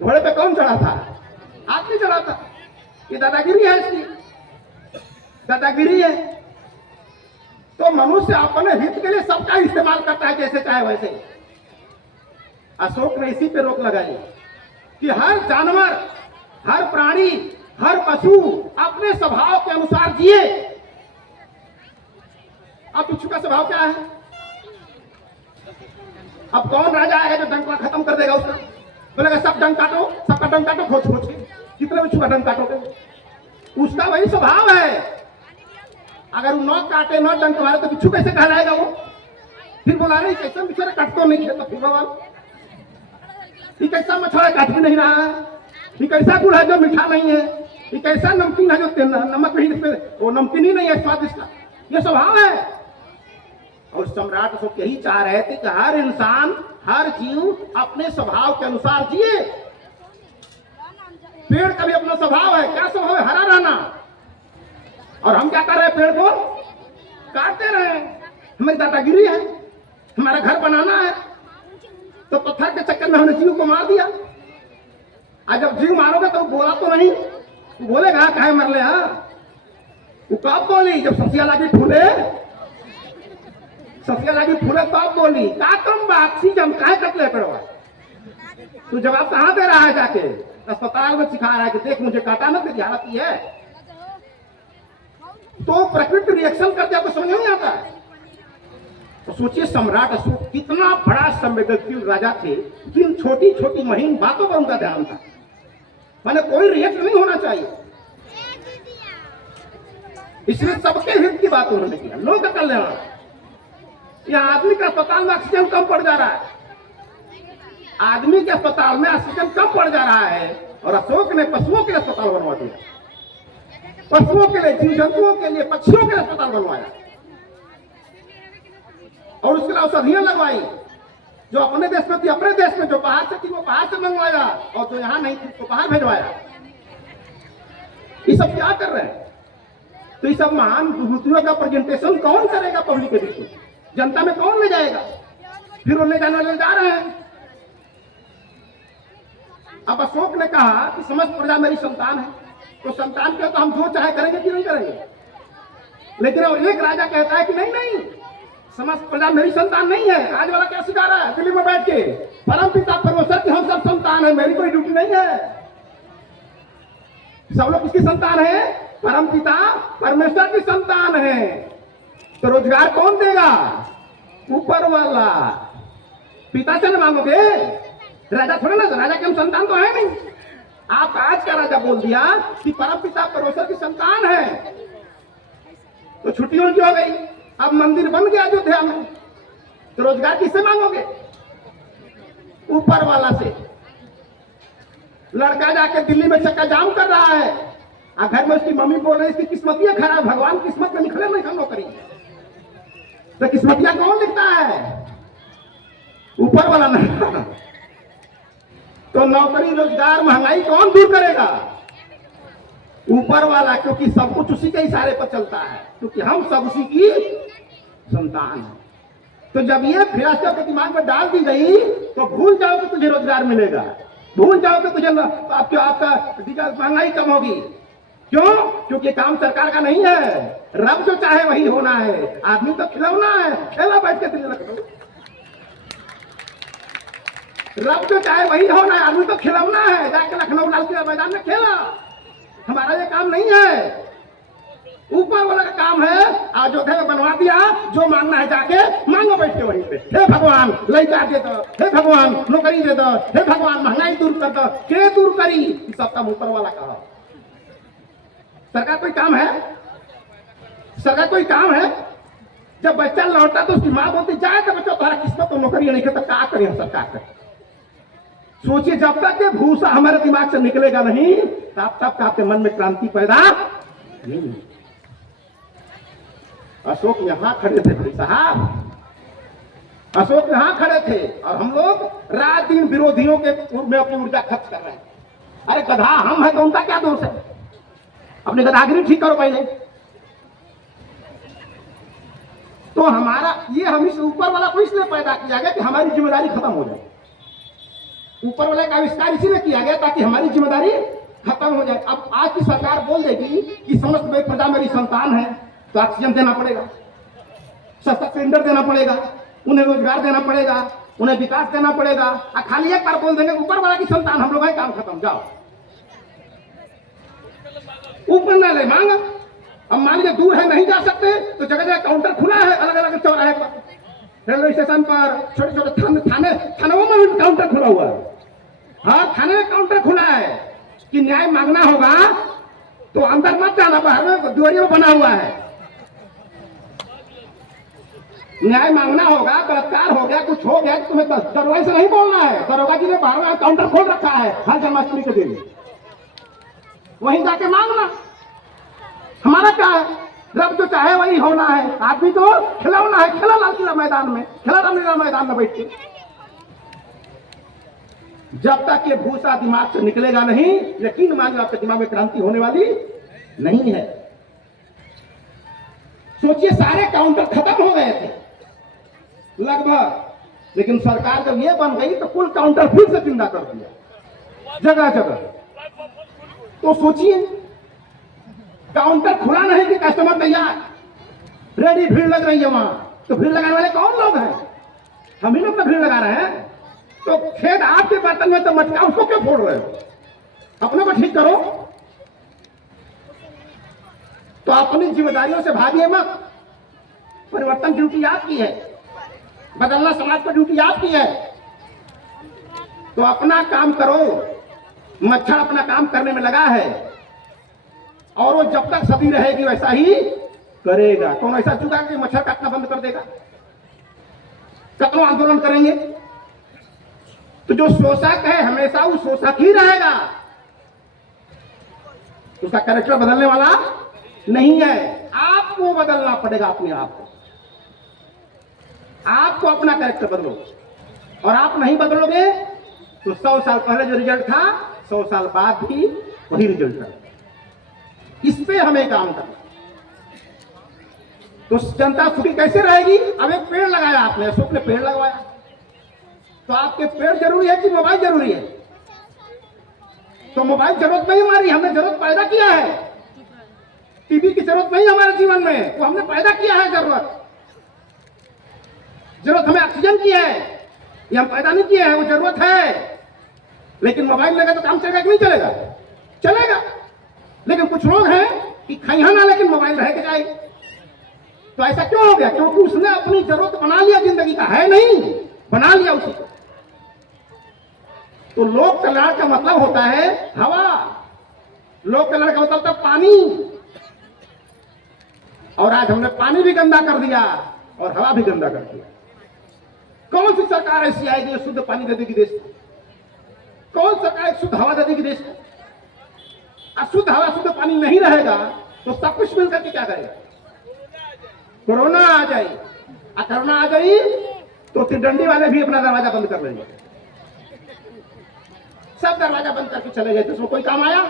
घोड़े पे कौन चढ़ा था? आदमी चढ़ा था। ये दादागिरी है, इसकी दादागिरी है। तो मनुष्य अपने हित के लिए सबका इस्तेमाल करता है, जैसे चाहे वैसे। अशोक ने इसी पे रोक लगाई कि हर जानवर, हर प्राणी, हर पशु अपने स्वभाव के अनुसार जिए। अब बिच्छू का स्वभाव क्या है? अब कौन राजा है जो डंक खत्म कर देगा उसका? बोलेगा सब डंक काटो, सबका डंक काटो, खोज खोज के कितने बिच्छू का डंक काटोगे? उसका वही स्वभाव है। अगर वो नौ काटे, नौ डंक मारे तो बिच्छू कैसे कहलाएगा वो? फिर बोला नहीं कैसे बेचारा काटते नहीं खेत, फिर भगवान ये कैसा मछुआरा काट भी नहीं रहा है, ये कैसा गुड़ है जो मीठा नहीं है, ये कैसा नमकीन है जो नमक नहीं, वो नमकीन ही नहीं है स्वादिष्ट का। ये स्वभाव है। और सम्राट अशोक यही चाह रहे थे कि हर इंसान, हर जीव अपने स्वभाव के अनुसार जिए। पेड़ का भी अपना स्वभाव है। क्या स्वभाव है? हरा रहना। और हम क्या कर रहे हैं? पेड़ को काटते रहे। हमारी दादागिरी है, हमारा घर बनाना है, तो पत्थर के चक्कर में हमने जीव को मार दिया। आज जब जीव मारोगे तो बोला तो नहीं, बोलेगा काहे मर ले। हाँ, वो कब बोली? जब ससिया लागी फूले, ससिया लागी फूले तब बोली। का तुम ऑक्सीजन काहे कटले पेड़वा? तू जवाब कहाँ दे रहा है? जाके अस्पताल में सिखा रहा है कि देख मुझे काटा ना, तेरी हालत ये है। तो प्रकृति रिएक्शन करके आपको समझ नहीं आता है। तो सोचिए सम्राट अशोक कितना बड़ा संवेदनशील राजा थे, किन छोटी छोटी महीन बातों पर उनका ध्यान था। मैंने कोई रिएक्ट नहीं होना चाहिए, इसलिए सबके हित की बात उन्होंने किया, लोग का कल्याण। यह आदमी के अस्पताल में ऑक्सीजन कम पड़ जा रहा है, आदमी के अस्पताल में ऑक्सीजन कम पड़ जा रहा है, और अशोक ने पशुओं के लिए अस्पताल बनवा दिया। पशुओं के लिए, जीव जंतुओं के लिए, पक्षियों के लिए अस्पताल बनवाया, और उसके लिए औषधियां लगवाई। जो अपने देश में थी अपने देश में, जो बाहर से थी वो बाहर से मंगवाया, और जो यहां नहीं थी तो बाहर भिजवाया। ये सब क्या कर रहे हैं? तो ये सब महान विभूतियों का प्रेजेंटेशन कौन करेगा पब्लिक के बीच में? जनता में कौन ले जाएगा? फिर वो ले जाने वाले जा रहे हैं। अब अशोक ने कहा कि समस्त प्रजा मेरी संतान है, तो संतान के तो हम जो चाहे करेंगे कि नहीं करेंगे। लेकिन और एक राजा कहता है कि नहीं नहीं, समस्त प्रजा मेरी संतान नहीं है। आज वाला क्या सिखा रहा है दिल्ली में बैठ के? परम पिता परमेश्वर की हम सब संतान है, मेरी कोई ड्यूटी नहीं है। सब लोग किसकी संतान है? परम पिता परमेश्वर की संतान है। तो रोजगार कौन देगा? ऊपर वाला। पिता से न मांगोगे? राजा थोड़ा ना, राजा के हम संतान तो है नहीं। आप आज का राजा बोल दिया कि परम पिता परमेश्वर की संतान है, तो छुट्टी उनकी हो गई। अब मंदिर बन गया अयोध्या में, तो रोजगार किससे मांगोगे? ऊपर वाला से। लड़का जाके दिल्ली में चक्का जाम कर रहा है, घर में उसकी मम्मी बोल रही है इसकी किस्मतियां खराब, भगवान किस्मत में निकले नहीं हम नौकरी। तो किस्मतियां कौन लिखता है? ऊपर वाला ना। तो नौकरी रोजगार महंगाई कौन दूर करेगा? ऊपर वाला, क्योंकि सब कुछ उसी के इशारे पर चलता है, क्योंकि हम सब उसी की संतान है। तो जब ये फिलॉसफी के दिमाग में डाल दी गई, तो भूल जाओ कि तुझे रोजगार मिलेगा, भूल जाओ कि तुझे आपका महंगाई कम होगी। क्यों? क्योंकि काम सरकार का नहीं है, रब जो चाहे वही होना है। आदमी तो खिलौना है, खेला बैठ के दिल्ली रख दो। रब जो चाहे वही होना है, आदमी तो खिलौना है, जाके लखनऊ लाल किला मैदान में खेला। हमारा ये काम नहीं है, ऊपर वाला का काम है। अयोध्या में बनवा दिया, जो मांगना है जाके मांगो बैठ के वहीं पे। हे भगवान लड़का दे दो, हे भगवान नौकरी दे दो, हे भगवान महंगाई दूर कर दो। के दूर करी? सब काम ऊपर वाला का। सरकार कोई काम है? सरकार कोई काम है? जब बच्चा लौटा तो उसकी माँ बोलती जाए तो बच्चा तुम्हारा किस्मत तो नौकरी नहीं करता, क्या करें सरकार कर। सोचिए, जब तक ये भूसा हमारे दिमाग से निकलेगा नहीं, तब तक आपके मन में क्रांति पैदा नहीं। अशोक यहां खड़े थे भाई साहब, अशोक यहां खड़े थे, और हम लोग रात दिन विरोधियों के में अपनी ऊर्जा खर्च कर रहे हैं। अरे गधा हम है तो उनका क्या दोष है? अपनी गधागिरी ठीक करो पहले। तो हमारा ये, हम इस ऊपर वाला को इसलिए पैदा किया गया कि हमारी जिम्मेदारी खत्म हो जाए। ऊपर वाले का आविष्कार इसीलिए किया गया ताकि हमारी जिम्मेदारी खत्म हो जाए। अब आज की सरकार बोल देगी कि समस्त प्रजा मेरी संतान है, तो ऑक्सीजन देना पड़ेगा, सस्ता सिलेंडर देना पड़ेगा, उन्हें रोजगार देना पड़ेगा, उन्हें विकास देना पड़ेगा। और खाली एक बार बोल देंगे ऊपर वाला की संतान हम लोग है, काम खत्म, जाओ। ऊपर ना ले मांग। अब मान लीजिए दूर है, नहीं जा सकते, तो जगह जगह काउंटर खुला है, अलग अलग चौराहे पर, रेलवे स्टेशन पर, छोटे छोटे थानों में भी काउंटर खुला हुआ है। हाँ, थाने में काउंटर खुला है कि न्याय मांगना होगा तो अंदर मत जाना, बाहर में दुआरी में बना हुआ है। न्याय मांगना होगा, बलात्कार हो गया, कुछ हो गया, तुम्हें दरोगा से नहीं बोलना है। दरोगा जी ने बाहर में काउंटर खोल रखा है हर जन्माष्टमी के दिन। वहीं जाके मांगना। हमारा क्या है, रब जो चाहे वही होना है। आदमी तो खिलौना है, खेला लाल किला मैदान में, खेला रामलीला मैदान में बैठ के। जब तक ये भूसा दिमाग से निकलेगा नहीं, यकीन मानिए आपके दिमाग में क्रांति होने वाली नहीं है। सोचिए, सारे काउंटर खत्म हो गए थे लगभग, लेकिन सरकार जब ये बन गई तो कुल काउंटर फिर से जिंदा कर दिया जगह जगह। तो सोचिए, काउंटर खुला नहीं कि कस्टमर तैयार, रेडी, भीड़ लग रही है वहां। तो भीड़ लगाने वाले कौन लोग हैं? हम ही लोग भीड़ लगा रहे हैं। तो खेद आपके बर्तन में तो मटका, उसको क्यों फोड़ रहे हो? अपने को ठीक करो। तो अपनी जिम्मेदारियों से भागिए मत। परिवर्तन ड्यूटी आपकी है, बदलना समाज को ड्यूटी आपकी है। तो अपना काम करो। मच्छर अपना काम करने में लगा है और वो जब तक सदी रहेगी वैसा ही करेगा। कौन ऐसा चुका कि मच्छर काटना बंद कर देगा? कतों आंदोलन करेंगे। तो जो शोषक है हमेशा वो शोषक ही रहेगा, उसका कैरेक्टर बदलने वाला नहीं है। आपको बदलना पड़ेगा अपने आप को। आपको अपना कैरेक्टर बदलो, और आप नहीं बदलोगे तो 100 साल पहले जो रिजल्ट था 100 साल बाद भी वही रिजल्ट था। इस पे हमें काम करना। तो जनता सुखी कैसे रहेगी? अब एक पेड़ लगाया आपने, अशोक ने पेड़ लगवाया, तो आपके पेड़ जरूरी है कि मोबाइल जरूरी है? तो मोबाइल जरूरत नहीं हमारी, हमने जरूरत पैदा किया है। टीवी की जरूरत नहीं हमारे जीवन में, वो हमने पैदा किया है। जरूरत हमें ऑक्सीजन की है, ये हम पैदा नहीं किए हैं, वो जरूरत है। लेकिन मोबाइल लगा तो काम चलेगा कि नहीं चलेगा? चलेगा। लेकिन कुछ लोग हैं कि खैया ना लेकिन मोबाइल रह के जाए। तो ऐसा क्यों हो गया? क्योंकि उसने अपनी जरूरत बना लिया, जिंदगी का है नहीं, बना लिया उसी को। तो लोक कल्याण का मतलब होता है हवा, लोक कल्याण का मतलब था पानी। और आज हमने पानी भी गंदा कर दिया और हवा भी गंदा कर दिया। कौन सी सरकार ऐसी आएगी जो शुद्ध पानी दे देगी देश को? कौन सरकार शुद्ध हवा दे देगी देश को? अशुद्ध हवा शुद्ध पानी नहीं रहेगा तो सब कुछ मिलकर के क्या करेगा? कोरोना आ जाए, कोरोना आ गई तो तिरडंडी वाले भी अपना दरवाजा बंद कर लेंगे। सब दरवाजा बंद करके चले गए, तो उसमें कोई काम आया?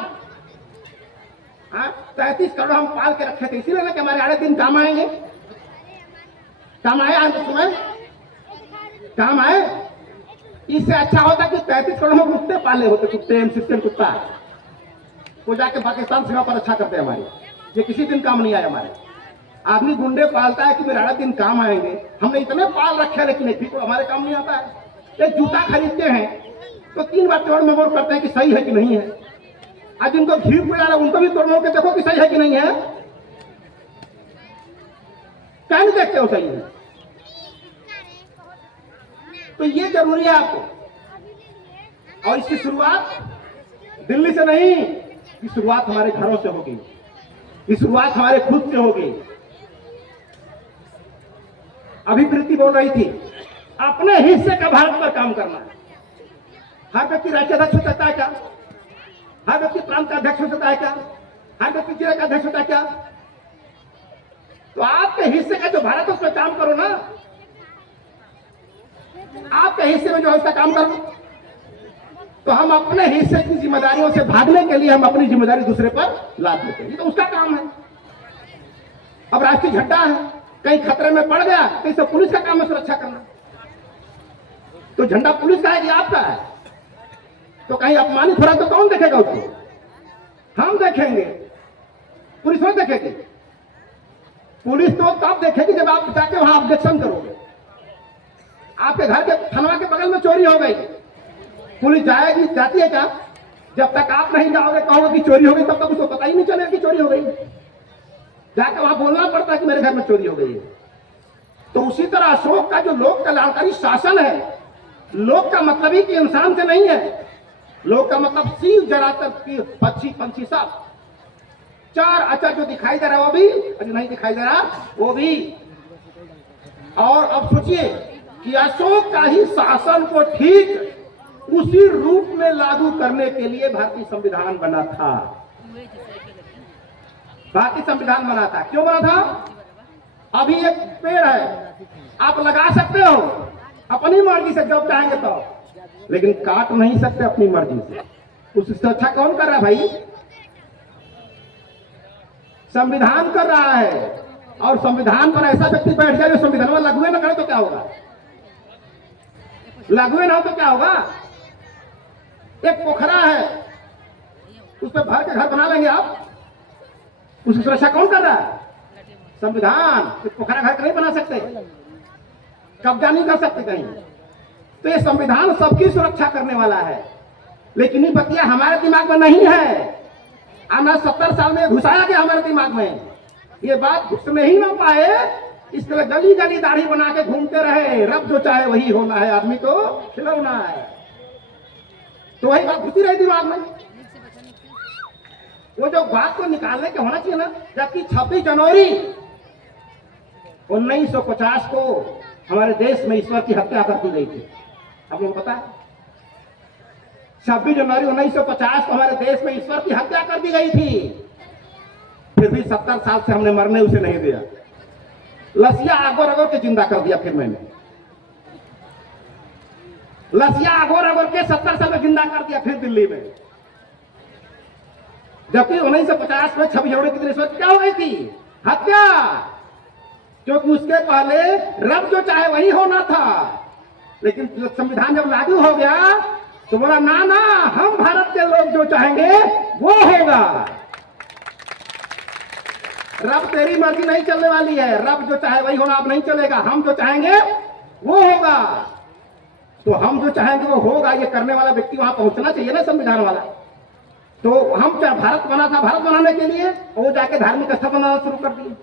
33 करोड़ हम पाल के रखे थे, इसीलिए ना कि हमारे आड़े दिन काम आएंगे। काम आए आज सुबह, काम आए। इससे अच्छा होता कि 33 करोड़ हम कुत्ते पाले होते, कुत्ते, एमसिस्टन कुत्ता, वो जाके पाकिस्तान सीमा पर अच्छा करते हमारे। ये किसी दिन काम नहीं आया हमारे। आदमी गुंडे पालता है कि मेरे आड़े दिन काम आएंगे। हमने इतने पाल रखे हैं, लेकिन एक भी हमारे काम नहीं आता है। एक जूता खरीदते हैं तो 3 बार तोड़ मोड़ करते हैं कि सही है कि नहीं है। आज जिनको घी पिला रहा है उनको भी तोड़ मोड़ के देखो कि सही है कि नहीं है। क्या नहीं देखते हो सही है? तो ये जरूरी है आपको। और इसकी शुरुआत दिल्ली से नहीं, ये शुरुआत हमारे घरों से होगी, ये शुरुआत हमारे खुद से होगी। अभी प्रीति बोल रही थी अपने हिस्से का भारत पर काम करना है। हर व्यक्ति राज्य अध्यक्ष हो सकता है क्या? हर व्यक्ति प्रांत का अध्यक्ष हो सकता है क्या? हर व्यक्ति जिला का अध्यक्ष होता है क्या? तो आपके हिस्से का जो भारत है उसमें काम करो ना। आपके हिस्से में जो है उसका काम करो। तो हम अपने हिस्से की जिम्मेदारियों से भागने के लिए हम अपनी जिम्मेदारी दूसरे पर लाद देते हैं, ये तो उसका काम है। अब राष्ट्रीय झंडा है, कहीं खतरे में पड़ गया, कहीं से पुलिस का काम है सुरक्षा करना। तो झंडा पुलिस का है कि आपका है? तो कहीं अपमानित हो रहा तो कौन देखेगा उसको? हम देखेंगे, पुलिस नहीं देखेगी। पुलिस तो तब देखेगी जब आप जाके वहां ऑब्जेक्शन करोगे। आपके घर के थाना के बगल में चोरी हो गई, पुलिस जाएगी, जाती है क्या? जब तक आप नहीं जाओगे, कहोगे कि चोरी हो गई, तब तक उसको पता ही नहीं चलेगा कि चोरी हो गई। जाकर वहां बोलना पड़ता है कि मेरे घर में चोरी हो गई है। तो उसी तरह अशोक का जो लोक कल्याणकारी शासन है, लोक का मतलब ही कि इंसान से नहीं है। लोक का मतलब सील जरातर पक्षी पंछी सब, चार अच्छा जो दिखाई दे रहा है वो भी, जो नहीं दिखाई दे रहा वो भी। और अब सोचिए कि अशोक का ही शासन को ठीक उसी रूप में लागू करने के लिए भारतीय संविधान बना था। बाकी संविधान बना था, क्यों बना था? अभी एक पेड़ है, आप लगा सकते हो अपनी मर्जी से जब चाहेंगे तो, लेकिन काट नहीं सकते अपनी मर्जी से। उससे अच्छा कौन कर रहा है भाई? संविधान कर रहा है। और संविधान पर ऐसा व्यक्ति बैठ जाए जो संविधान में लागू न करे तो क्या होगा? लागू ना हो तो क्या होगा? एक पोखरा है, उस पर भर के घर बना लेंगे आप, उसकी सुरक्षा कौन कर रहा है? संविधान। पोखरा घर नहीं बना सकते, कब्जा नहीं कर सकते कहीं। तो ये संविधान सबकी सुरक्षा करने वाला है, लेकिन ये बतिया हमारे दिमाग में नहीं है। आना 70 साल में घुसाया गया हमारे दिमाग में, ये बात घुसने ही ना पाए, इसके लिए गली गली दाढ़ी बना के घूमते रहे, रब जो चाहे वही होना है, आदमी को खिलौना है। तो वही बात घुसी रही दिमाग में। वो जो बात को निकालने के होना चाहिए ना, जबकि 26 जनवरी 1950 को हमारे देश में ईश्वर की हत्या कर दी गई थी। आप लोगों को पता है? 26 जनवरी 1950 को हमारे देश में ईश्वर की हत्या कर दी गई थी। फिर भी 70 साल से हमने मरने उसे नहीं दिया। लसिया अगोर अगोर के जिंदा कर दिया। फिर मैंने लसिया अगोर अगोर के 70 साल में जिंदा कर दिया, फिर दिल्ली में। जबकि 1950 में 26 जनवरी के दिन ईश्वर क्या हो गई थी? हत्या। क्योंकि उसके पहले रब जो चाहे वही होना था, लेकिन संविधान जब लागू हो गया तो बोला ना ना, हम भारत के लोग जो चाहेंगे वो होगा। रब तेरी मर्जी नहीं चलने वाली है, रब जो चाहे वही होना अब नहीं चलेगा, हम जो चाहेंगे वो होगा। तो हम जो चाहेंगे वो होगा, ये करने वाला व्यक्ति वहां पहुंचना चाहिए ना, संविधान वाला। तो हम क्या भारत बना था, भारत बनाने के लिए, और वो जाके धार्मिक स्थल बनाना शुरू कर दिए।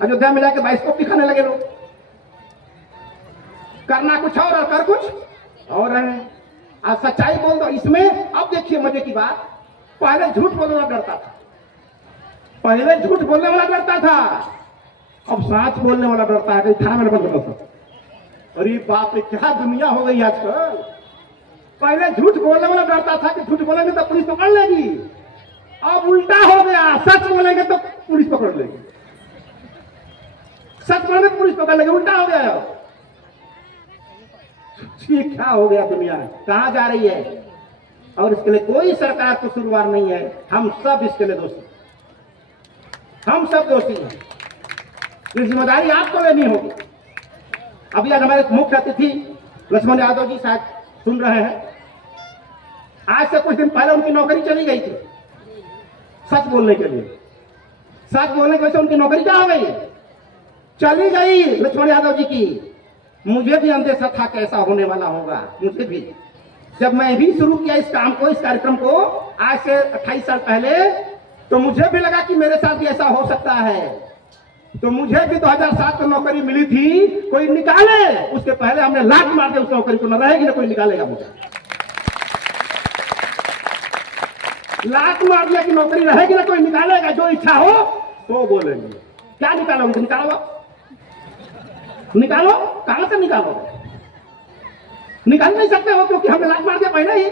अयोध्या में जाके बाइस्कोप दिखाने लगे लोग। करना कुछ और कर कुछ और है। आज सच्चाई बोल दो इसमें। अब देखिए मजे की बात, पहले झूठ बोलने वाला डरता था, पहले झूठ बोलने वाला डरता था, अब सच बोलने वाला डरता है। थाना में बंद करो। अरे बाप रे, क्या दुनिया हो गई आजकल। पहले झूठ बोलने वाला डरता था कि झूठ बोलेंगे तो पुलिस पकड़ लेगी, अब उल्टा हो गया, सच बोलेंगे तो पुलिस पकड़ लेगी। सच बोलेंगे तो पुलिस पकड़ लेगी, उल्टा हो गया। ये क्या हो गया? दुनिया कहां जा रही है? और इसके लिए कोई सरकार को कसूरवार नहीं है, हम सब इसके लिए दोषी, हम सब दोषी हैं। ये जिम्मेदारी आपको लेनी होगी। अभी आज हमारे मुख्य अतिथि लक्ष्मण यादव जी शायद सुन रहे हैं। आज से कुछ दिन पहले उनकी नौकरी चली गई थी सच बोलने के लिए। सच बोलने की वजह से उनकी नौकरी क्या हो गई? चली गई लक्ष्मण यादव जी की। मुझे भी अंदेशा था कैसा होने वाला होगा, मुझे भी। जब मैं भी शुरू किया इस काम को, इस कार्यक्रम को आज से 28 साल पहले, तो मुझे भी लगा कि मेरे साथ भी ऐसा हो सकता है। तो मुझे भी 2007 में नौकरी मिली थी, कोई निकाले उसके पहले हमने लात मार दिया उस नौकरी को, न रहेगी ना कोई निकालेगा मुझे। लात मार दिया कि नौकरी रहेगी ना कोई निकालेगा, जो इच्छा हो तो बोलेंगे। क्या निकालो? उनको निकालो, निकालो। कहां से निकालो? निकाल नहीं सकते हो क्योंकि हमने लात मार दिया पहले ही।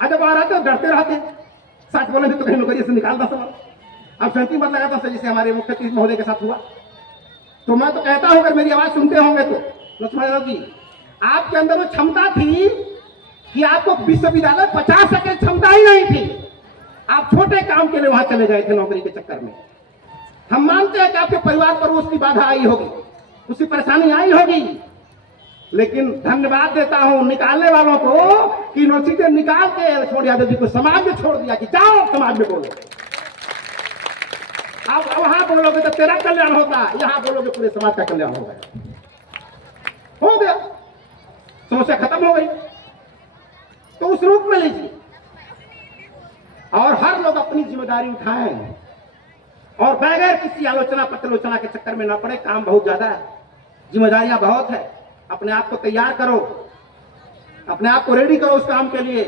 जब आ रहे तो डरते रहते, सच बोले तो कहीं नौकरी से निकाल दो। अब सहमति मत लगा था, जैसे हमारे मुख्य अतिथि महोदय के साथ हुआ। तो मैं तो कहता हूं, अगर मेरी आवाज सुनते होंगे तो लक्ष्मण यादव जी, आपके अंदर वो क्षमता थी कि आपको विश्वविद्यालय 50 सके क्षमता ही नहीं थी। आप छोटे काम के लिए वहां चले गए थे नौकरी के चक्कर में। हम मानते हैं कि आपके परिवार पर उसकी बाधा आई होगी, उसकी परेशानी आई होगी, लेकिन धन्यवाद देता हूं निकालने वालों को कि यूनिवर्सिटी से निकाल के लक्ष्मण यादव जी को समाज में छोड़ दिया कि जाओ समाज में बोलो। अब वहां बोलोगे तो तेरा कल्याण होगा, यहां बोलोगे पूरे समाज का कल्याण होगा। हो गया, समस्या खत्म हो गई। तो उस रूप में लीजिए और हर लोग अपनी जिम्मेदारी उठाएं और बगैर किसी आलोचना प्रत्यालोचना के चक्कर में ना पड़े। काम बहुत ज्यादा है, जिम्मेदारियां बहुत है। अपने आप को तैयार करो, अपने आप को रेडी करो उस काम के लिए।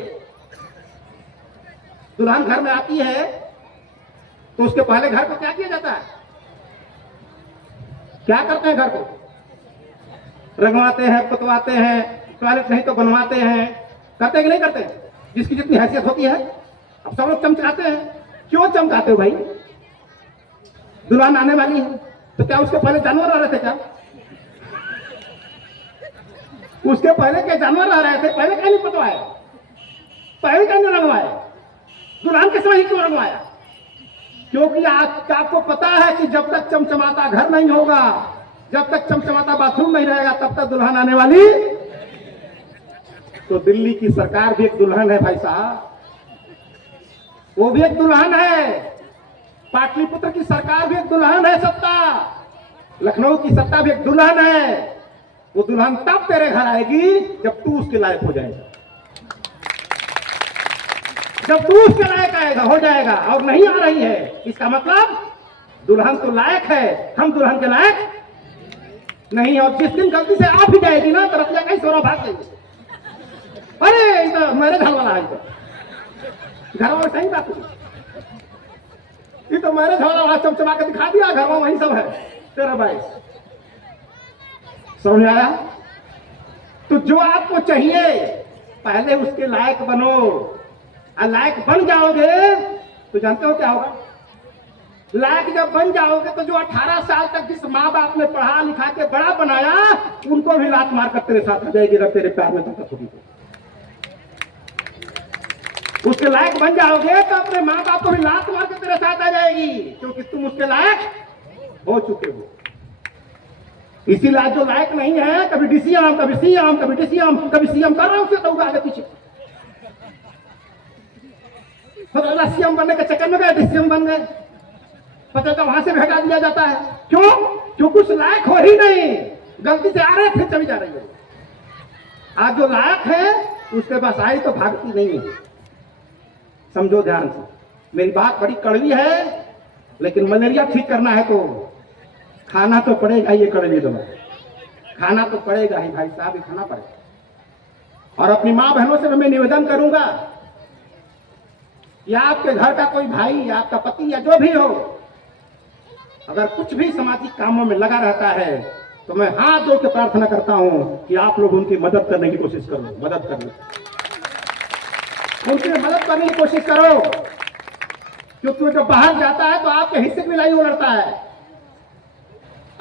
दुल्हन घर में आती है तो उसके पहले घर को क्या किया जाता है? क्या करते हैं? घर को रंगवाते हैं, पुतवाते हैं, टॉयलेट नहीं तो बनवाते हैं। करते कि नहीं करते? जिसकी जितनी हैसियत होती है अब सब लोग चमकाते हैं, क्यों चमकाते हो भाई? दुल्हन आने वाली है तो क्या उसके पहले जानवर आ रहे थे क्या? उसके पहले क्या जानवर आ रहे थे? पहले क्या नहीं पतवाया? पहले क्या नहीं रंगवाया? दुल्हन के समय ही क्यों रंगवाया? क्योंकि आज आपको पता है कि जब तक चमचमाता घर नहीं होगा, जब तक चमचमाता बाथरूम नहीं रहेगा, तब तक दुल्हन आने वाली। तो दिल्ली की सरकार भी एक दुल्हन है भाई साहब, वो भी एक दुल्हन है। पाटलिपुत्र की सरकार भी एक दुल्हन है, सत्ता लखनऊ की सत्ता भी एक दुल्हन है। वो दुल्हन तब तेरे घर आएगी जब तू उसके लायक हो जाएगा, जब तू उसके लायक आएगा हो जाएगा, और नहीं आ रही है। इसका मतलब दुल्हन तो लायक है, हम दुल्हन के लायक नहीं। और जिस दिन गलती से आ भी जाएगी ना, तो रतिया कहीं सोना भाग देंगे। अरे तो मेरे घर वाला है, घर वाला सही बात है, ये तो मेरे घर वाला चमचमा के दिखा दिया, घर वाला वही सब है तेरा भाई। समझ आया? तो जो आपको चाहिए पहले उसके लायक बनो, और लायक बन जाओगे तो जानते हो क्या होगा? लायक जब बन जाओगे तो जो 18 साल तक जिस माँ बाप ने पढ़ा लिखा के बड़ा बनाया, उनको भी लात मार कर तेरे साथ आ जाएगी अगर तेरे प्यार में ताकत होगी तो। उसके लायक बन जाओगे तो अपने माँ बाप को भी लात मार के तेरे साथ आ जाएगी, क्योंकि तुम उसके लायक हो चुके हो। इसीलिए जो लायक नहीं है, कभी डीसीएम, कभी सीएम, कभी डीसीएम, कभी सीएम कर रहा हूं, उससे तो आगे पीछे सीएम बनने के चक्कर में गए, डीसीएम बन गए, पता तो वहां से भी हटा दिया जाता है। क्यों? क्योंकि उस लायक हो ही नहीं, गलती से आ रहे फिर चली जा रही है। आज जो लायक है उसके पास आई तो भागती नहीं है। समझो ध्यान से, मेरी बात बड़ी कड़वी है, लेकिन मलेरिया ठीक करना है तो खाना तो पड़ेगा, ये कड़वी दवा खाना तो पड़ेगा ही भाई साहब, ये खाना पड़ेगा। और अपनी माँ बहनों से मैं निवेदन करूंगा, या आपके घर का कोई भाई या आपका पति या जो भी हो, अगर कुछ भी सामाजिक कामों में लगा रहता है तो मैं हाथ जोड़ के प्रार्थना करता हूं कि आप लोग उनकी मदद करने की कोशिश करो, मदद करने उनकी मदद करने की कोशिश करो। क्योंकि जो बाहर जाता है तो आपके हिस्से की लड़ाई वो लड़ता है,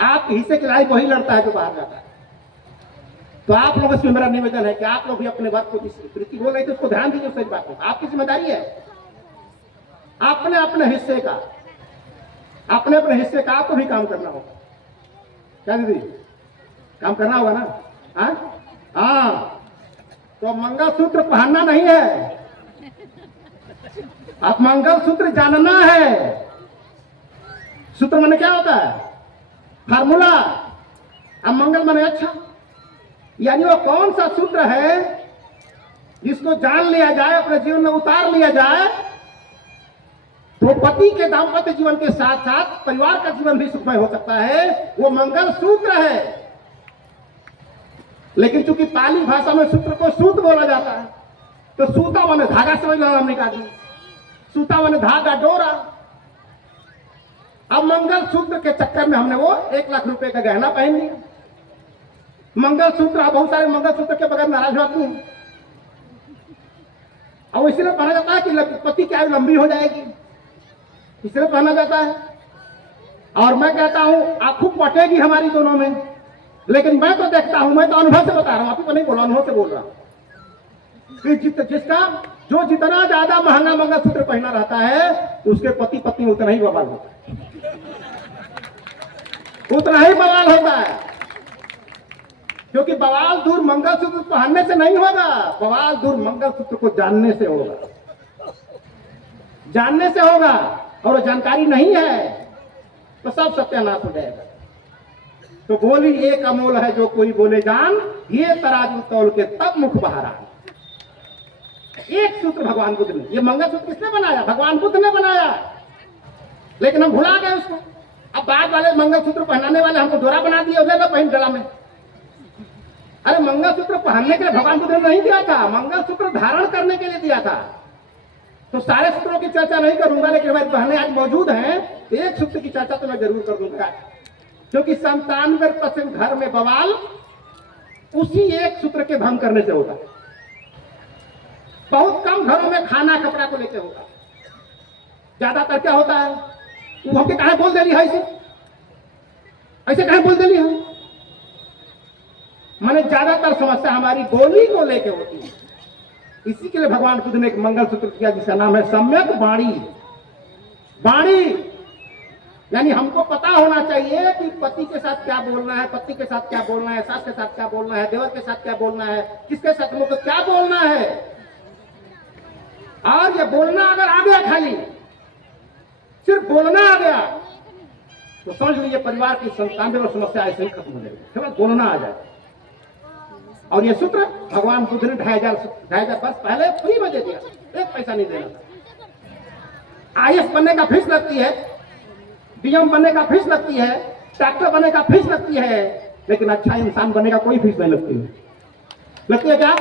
आपके हिस्से की लड़ाई वही लड़ता है जो बाहर जाता है। तो आप लोगों से मेरा निवेदन है कि आप लोग भी अपने वर्ग को प्रीति बोल रहे थे उसको ध्यान दीजिए, सही बात है, आपकी जिम्मेदारी है अपने अपने हिस्से का, अपने अपने हिस्से का आपको भी काम करना होगा। क्या दीदी, काम करना होगा ना? हाँ, तो मंगलसूत्र पहनना नहीं है, आप मंगलसूत्र जानना है। सूत्र माने क्या होता है? फार्मूला। अब मंगल माने अच्छा, यानी वो कौन सा सूत्र है जिसको जान लिया जाए, अपने जीवन में उतार लिया जाए, तो पति के दाम्पत्य जीवन के साथ साथ परिवार का जीवन भी सुखमय हो सकता है, वो मंगल सूत्र है। लेकिन चूंकि पाली भाषा में सूत्र को सूत बोला जाता है, तो सूता माने धागा समझ लो हमने कहा, सूता माने धागा, डोरा। अब मंगल सूत्र के चक्कर में हमने वो 1 लाख रुपए का गहना पहन लिया। मंगल सूत्र, बहुत सारे मंगल सूत्र के बगैर नाराज होते हैं, और इसलिए पहना जाता है कि पति की आयु लंबी हो जाएगी, इसलिए पहना जाता है। और मैं कहता हूं आंखों पटेगी हमारी दोनों में, लेकिन मैं तो देखता हूं, मैं तो अनुभव से बता रहा हूं, आप ही को नहीं बोला, अनुभव से बोल रहा हूं कि जिसका जो जितना ज्यादा महंगा मंगलसूत्र पहना रहता है, उसके पति पत्नी उतना ही बवाल होता है, उतना ही बवाल होता है। क्योंकि बवाल दूर मंगलसूत्र पहनने से नहीं होगा, बवाल दूर मंगलसूत्र को जानने से होगा, जानने से होगा। और वो जानकारी नहीं है तो सब सत्यानाश हो जाएगा। तो बोली एक अमोल है जो कोई बोले जान, ये तराजू तौल के तब मुख बहारा। एक सूत्र भगवान बुद्ध ने, ये मंगलसूत्र किसने बनाया? भगवान बुद्ध ने बनाया, लेकिन हम भुला गए उसको। अब बाद वाले मंगलसूत्र पहनाने वाले हमको डोरा बना दिए, उसे ना पहन गला में। अरे मंगलसूत्र पहनने के लिए भगवान बुद्ध ने नहीं दिया था, मंगलसूत्र धारण करने के लिए दिया था। तो सारे सूत्रों की चर्चा नहीं करूंगा, लेकिन हमारी बहनें आज मौजूद हैं, तो एक सूत्र की चर्चा तो मैं जरूर कर दूंगा, क्योंकि 97% घर में बवाल उसी एक सूत्र के भंग करने से होता है। बहुत कम घरों में खाना कपड़ा को लेके होगा। ज्यादातर क्या होता है, वो हमके कहा बोल देली है, ऐसे कहा बोल देली है। माने ज्यादातर समस्या हमारी बोली को लेके होती है। इसी के लिए भगवान बुद्ध ने एक मंगल सूत्र किया जिसका नाम है सम्यक वाणी। वाणी यानी हमको पता होना चाहिए कि पति के साथ क्या बोलना है, पति के साथ क्या बोलना है, सास के साथ क्या बोलना है, देवर के साथ क्या बोलना है, किसके साथ हमको क्या बोलना है। और ये बोलना अगर आ गया, खाली सिर्फ बोलना आ गया, तो समझ लीजिए परिवार की 97 समस्या ऐसे ही खत्म हो जाएगी, केवल बोलना आ जाए। और ये सूत्र भगवान बुद्ध ने 2500 वर्ष पहले फ्री में दे दिया, 1 पैसा नहीं देना था। IAS बनने का फीस लगती है, DM बनने का फीस लगती है, डॉक्टर बनने का फीस लगती है, लेकिन अच्छा इंसान बनने का कोई फीस नहीं लगती है। लगती है क्या?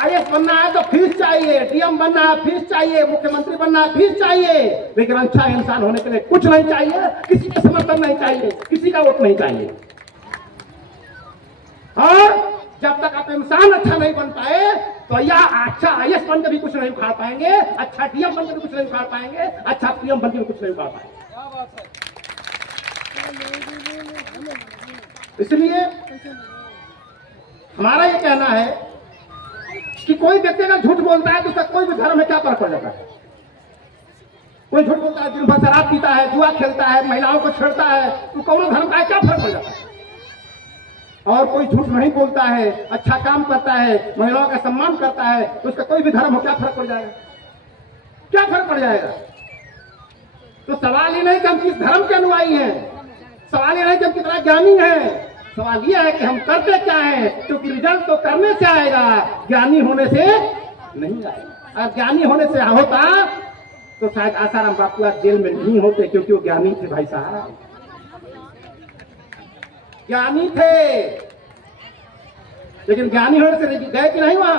IAS बनना है तो फीस चाहिए, DM बनना है फीस चाहिए, मुख्यमंत्री बनना है फीस चाहिए, लेकिन अच्छा इंसान होने के लिए कुछ नहीं चाहिए, किसी का समर्थन नहीं चाहिए, किसी का वोट नहीं चाहिए। और जब तक आप इंसान अच्छा नहीं बन पाए तो या अच्छा IAS बन के भी कुछ नहीं उखाड़ पाएंगे, अच्छा DM बन के भी कुछ नहीं उखाड़ पाएंगे, अच्छा PM बन के भी कुछ नहीं उखाड़ पाएंगे। इसलिए हमारा ये कहना है कि कोई व्यक्ति अगर झूठ बोलता है तो उसका कोई भी धर्म में क्या फर्क पड़ जाता है। कोई झूठ बोलता है, दिन भर शराब पीता है, जुआ खेलता है, महिलाओं को छेड़ता है, तो कौन धर्म का क्या फर्क पड़ जाता है। और कोई झूठ नहीं बोलता है, अच्छा काम करता है, महिलाओं का सम्मान करता है, तो उसका कोई भी धर्म हो क्या फर्क पड़ जाएगा, क्या फर्क पड़ जाएगा। तो सवाल ये नहीं कि हम किस धर्म के अनुयायी हैं, सवाल ये नहीं कि हम कितना ज्ञानी हैं, सवाल यह है कि हम करते क्या हैं, क्योंकि रिजल्ट तो करने से आएगा, ज्ञानी होने से नहीं आएगा। अगर ज्ञानी होने से होता तो शायद आसाराम बापू आज जेल में नहीं होते, क्योंकि वो ज्ञानी थे भाई साहब, ज्ञानी थे। लेकिन ज्ञानी होने से गए कि नहीं, वहां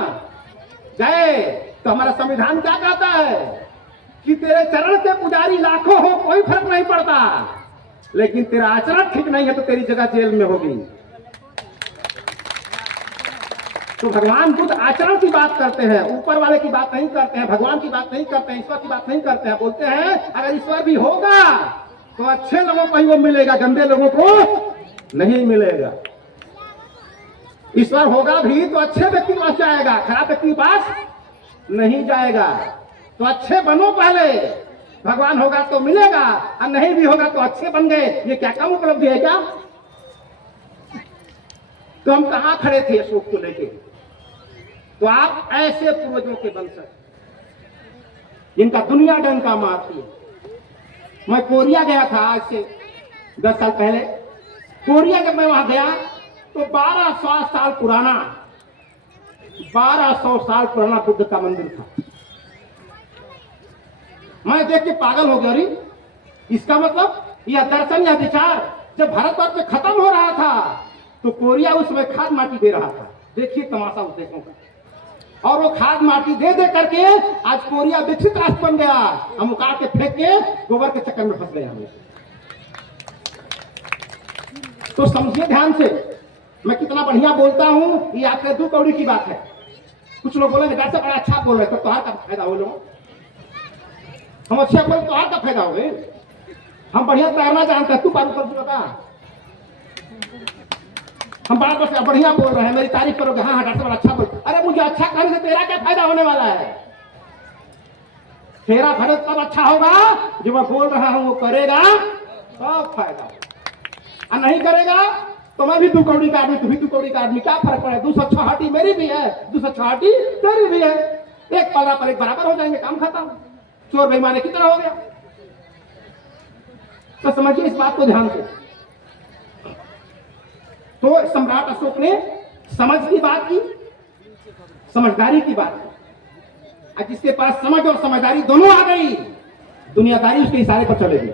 गए तो हमारा संविधान क्या कहता है कि तेरे चरण के पुजारी लाखों हो कोई फर्क नहीं पड़ता, लेकिन तेरा आचरण ठीक नहीं है तो तेरी जगह जेल में होगी। तो भगवान बुद्ध आचरण की बात करते हैं, ऊपर वाले की बात नहीं करते हैं, भगवान की बात नहीं करते हैं, ईश्वर की बात नहीं करते हैं। बोलते हैं अगर ईश्वर भी होगा तो अच्छे लोगों को ही वो मिलेगा, गंदे लोगों को नहीं मिलेगा। ईश्वर होगा भी तो अच्छे व्यक्ति के पास जाएगा, खराब व्यक्ति के पास नहीं जाएगा। तो अच्छे बनो पहले, भगवान होगा तो मिलेगा, और नहीं भी होगा तो अच्छे बन गए। ये क्या कम उपलब्धि है क्या? तो हम कहां खड़े थे अशोक को लेके? तो आप ऐसे पूर्वजों के वंशज जिनका दुनिया डंका मारती है। मैं कोरिया गया था आज से 10 साल पहले। कोरिया जब मैं वहां गया तो 1200 साल पुराना 1200 साल पुराना बुद्ध का मंदिर था। मैं देख के पागल हो गया। अरे इसका मतलब यह दर्शन, यह विचार जब भारतवर्ष में खत्म हो रहा था तो कोरिया उसमें खाद माटी दे रहा था। देखिए तमाशा उस देशों का। और वो खाद माटी दे दे करके आज कोरिया विकसित राष्ट्र बन गया। हम उकाड़ के फेंक के गोबर के चक्कर में फंस गए हमें। तो समझिए ध्यान से, मैं कितना बढ़िया बोलता हूं, ये आपके 2 कौड़ी की बात है। कुछ लोग बोलेंगे डॉक्टर साहब बड़ा अच्छा बोल रहे, तो तुम्हारा का फायदा हो लोग। हम अच्छा बोले तो का फायदा हो गए। हम बढ़िया तैरना जानते हैं, तू पारू कर बता। हम बड़ा बस बढ़िया बोल रहे हैं, मेरी तारीफ करोगे, हाँ हाँ डॉक्टर साहब अच्छा बोल। अरे मुझे अच्छा करने से तेरा क्या फायदा होने वाला है? तेरा फायदा तब अच्छा होगा जो मैं बोल रहा हूं वो करेगा तब फायदा होगा, और नहीं करेगा तो मैं भी 2 कौड़ी का आदमी, तू भी 2 कौड़ी का आदमी, क्या फर्क पड़े? 206 मेरी भी है, 206 तेरी भी है, एक पलड़ा पर एक बराबर हो जाएंगे, काम खत्म। चोर बेईमानी की तरह हो गया। तो समझिए इस बात को ध्यान से। तो सम्राट अशोक ने समझ की बात की, समझदारी की बात की। जिसके पास समझ और समझदारी दोनों आ गई, दुनियादारी उसके इशारे पर चलेगी।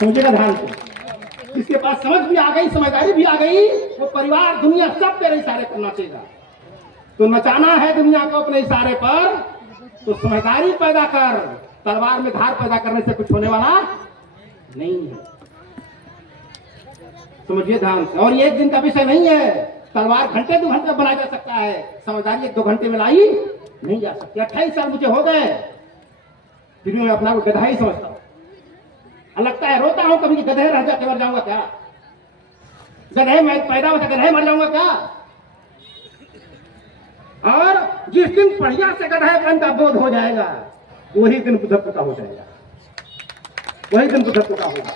समझेगा ध्यान से। जिसके पास समझ भी आ गई, समझदारी भी आ गई, वो परिवार दुनिया सब तेरे इशारे पर नाचेगा। तो नचाना है दुनिया को अपने इशारे पर, तो समझदारी पैदा कर। तलवार में धार पैदा करने से कुछ होने वाला नहीं है। समझिए ध्यान से। और ये एक दिन का विषय नहीं है, तलवार घंटे 2 घंटे बनाया जा सकता है, समझदारी 1-2 घंटे में लाई नहीं जा सकती। 28 साल मुझे हो गए, फिर मैं अपना को गधा ही समझता हूँ। लगता है रोता हूँ कभी कि गधे रह जाके मर जाऊंगा क्या, गधे मैं पैदा होता गधे मर जाऊंगा क्या। और जिस दिन बढ़िया से गधेपन का बोध हो जाएगा वही दिन बुद्धत्व का हो जाएगा, वही दिन बुद्धत्व का होगा।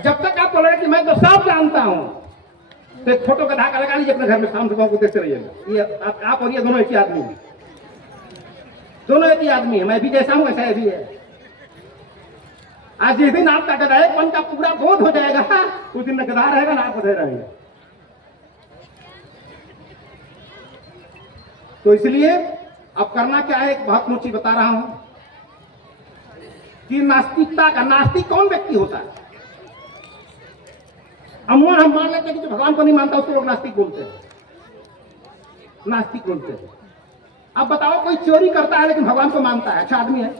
जब तक आपको लगे कि मैं तो सब जानता हूं तो एक फोटो गधा का लगा लीजिए अपने घर में, शाम सुबह को देखते रहिएगा। ये आप और ये दोनों एक ही आदमी है, दोनों एक ही आदमी है। मैं भी जैसा हूं ऐसा ये भी है। आज जिस दिन आपका गधेपन का पूरा बोध हो जाएगा उस दिन न गधा रहेगा ना आप गधे रहेंगे। तो इसलिए अब करना क्या है, एक बहुत ऊंची बता रहा हूं कि नास्तिकता का, नास्तिक कौन व्यक्ति होता है। अमूमन हम मान लेते हैं कि जो भगवान को नहीं मानता उसको लोग नास्तिक बोलते हैं, नास्तिक बोलते हैं। अब बताओ कोई चोरी करता है लेकिन भगवान को मानता है, अच्छा आदमी है।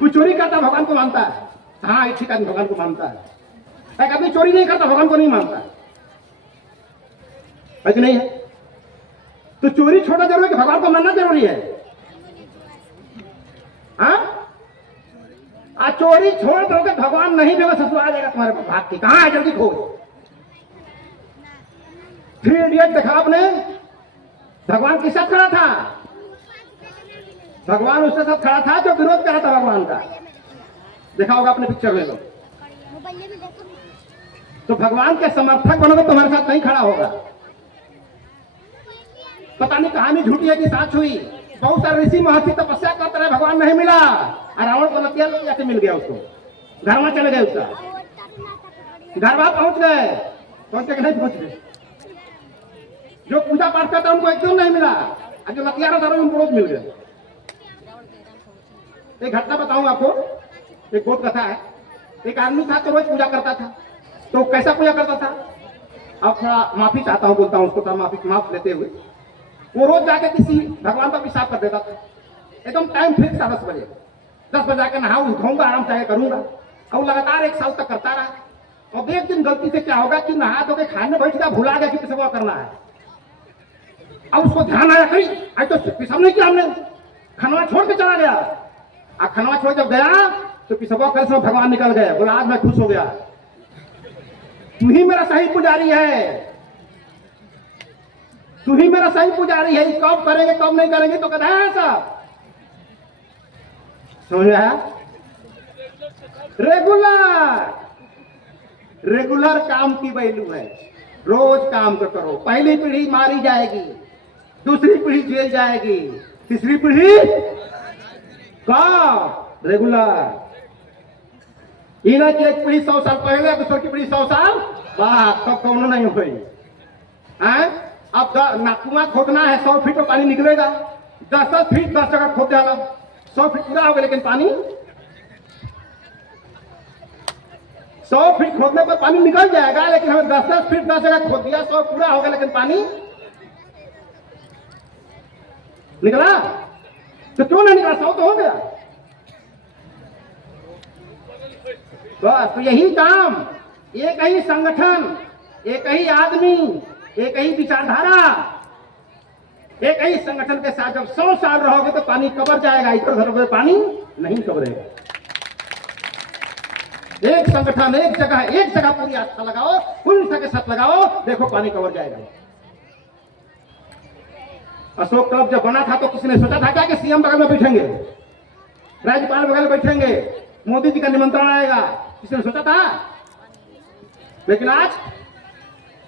कोई चोरी करता है भगवान को मानता है, हाँ एक ठीक आदमी भगवान को मानता है। एक आदमी चोरी नहीं करता भगवान को नहीं मानता है कि नहीं है। तो चोरी छोड़ना जरूरी है कि भगवान को मानना जरूरी है। हाँ चोरी छोड़ दोगे भगवान नहीं देगा, ससुर आ जाएगा तुम्हारे पास भाग के, कहां है जल्दी खोज। 3 इडियट देखा आपने, भगवान किसके साथ खड़ा था, भगवान उसके साथ खड़ा था जो विरोध कर रहा था भगवान का, देखा होगा आपने पिक्चर में। तो भगवान के समर्थक बनोगे तुम्हारे साथ नहीं खड़ा होगा। पता नहीं कहानी झूठी है कि सच हुई, बहुत सारे ऋषि महर्षि तपस्या करते रहे, भगवान नहीं मिला, और रावण को लतिया जाके मिल गया, उसको घर में चले गए, उसका घर वहां पहुंच गए, पहुंच के नहीं पहुंच गए। जो पूजा पाठ करता उनको एकदम नहीं मिला, और जो लतिया रहा था उनको रोज मिल गया। एक घटना बताऊं आपको, एक बहुत कथा है। एक आदमी था तो रोज पूजा करता था, तो कैसा पूजा करता था, अब थोड़ा माफी चाहता हूं, बोलता हूं उसको, तो माफ लेते हुए वो रोज जाके किसी भगवान का पेशाब कर देता था, एकदम टाइम फिक्स था 10 बजे। 10 बजे आके नहाऊं धोऊंगा, आराम से करूंगा, और लगातार 1 साल तक करता रहा। और एक दिन गलती से क्या होगा कि नहा धो के खाने बैठ गया, भुला गया कि पेशाब करना है। अब उसको ध्यान आया कहीं आज तो पेशाब नहीं किया हमने, खनवा छोड़ के चला गया। खनवा छोड़ जब गया तो पेशाब कर समय भगवान निकल गए, बोला आज मैं खुश हो गया, तू ही मेरा सही पुजारी है, तू ही मेरा सही पुजारी है, कब करेंगे कब नहीं करेंगे तो कहता है सब समझ में आया। रेगुलर काम की वैल्यू है, रोज काम तो करो। पहली पीढ़ी मारी जाएगी, दूसरी पीढ़ी जेल जाएगी, तीसरी पीढ़ी कब रेगुलर। इन्हें की एक पीढ़ी 100 साल पहले, दूसरी की पीढ़ी 100 साल बाद, तब कौन नहीं हुई। अब कुआं खोदना है, 100 फीट में पानी निकलेगा, 10 फीट 10 जगह खोद डाला, 100 फीट पूरा हो गया, लेकिन पानी 100 फीट खोदने पर पानी निकल जाएगा, लेकिन हमें 10 फीट 10 जगह खोद दिया, 100 पूरा हो गया, लेकिन पानी निकला तो क्यों नहीं निकला, 100 तो हो गया। बस तो यही काम, एक ही संगठन, एक ही आदमी, एक ही विचारधारा, एक ही संगठन के साथ जब 100 साल रहोगे तो पानी कबर जाएगा, इधर उधर पानी नहीं कबरेगा। एक संगठन, एक जगह पूरी आस्था लगाओ, पूरी निष्ठा के साथ लगाओ, देखो पानी कबर जाएगा। अशोक क्लब जब बना था तो किसी ने सोचा था क्या कि सीएम बगल में बैठेंगे, राज्यपाल बगल में बैठेंगे, मोदी जी का निमंत्रण आएगा, किसी ने सोचा था। लेकिन आज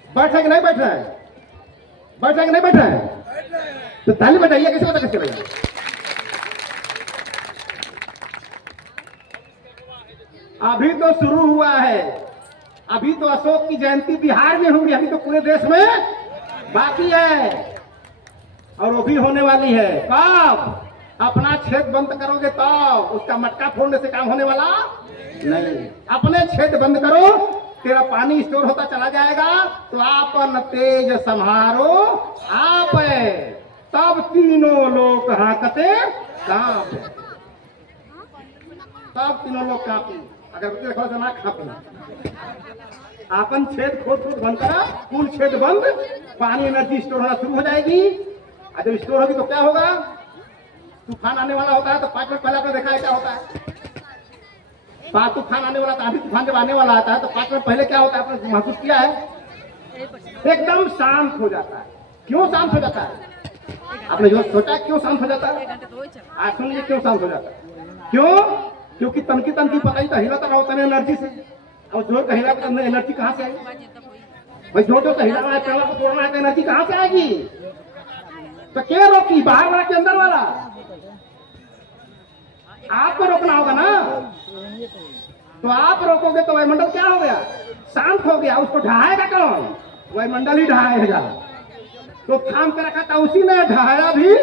बैठे कि नहीं बैठ रहे हैं, बैठे कि नहीं बैठ रहे हैं, तो ताली बजाइए, कैसे पता कैसे लगा। अभी तो शुरू हुआ है, अभी तो अशोक की जयंती बिहार में होगी, अभी तो पूरे देश में बाकी है, और वो भी होने वाली है। कब अपना छेद बंद करोगे तो उसका मटका फोड़ने से काम होने वाला नहीं। अपने छेद बंद करो, तेरा पानी स्टोर होता चला जाएगा, तो आपन तेज संहारो आप, तब तीनों लोग हाकते कांप, तब तीनों लोग कांपी। अगरबत्ती रखो जना खापना आपन छेद खोद खोद बंद करा, कुल छेद बंद, पानी एनर्जी स्टोर होना शुरू हो जाएगी। और जब स्टोर होगी तो क्या होगा, तूफान आने वाला होता है तो 5 मिनट पहले आपने देखा है क्या होता है, तूफान आने वाला था, आंधी तूफान जब आने वाला आता है तो 5 मिनट पहले क्या होता है, आपने महसूस किया है, एकदम शांत हो जाता है। क्यों शांत हो जाता है, आपने जो सोचा क्यों शांत हो जाता है, आज सुनिए क्यों शांत हो जाता है। क्यों, क्योंकि तनकी तनकी पता ही तो हिलाता रहा होता है एनर्जी से, और जोर का हिला तो एनर्जी कहाँ से आएगी भाई, जो तो हिला रहा है पेड़ को तोड़ना है तो एनर्जी कहाँ से आएगी, तो क्या रोकी, बाहर वाला के अंदर वाला, आपको रोकना होगा ना, तो आप रोकोगे तो वायुमंडल क्या हो गया, शांत हो गया, उसको ढहाएगा कौन, वायुमंडल ही ढहाएगा। तो थाम के रखा था उसी ने, ढहाया भी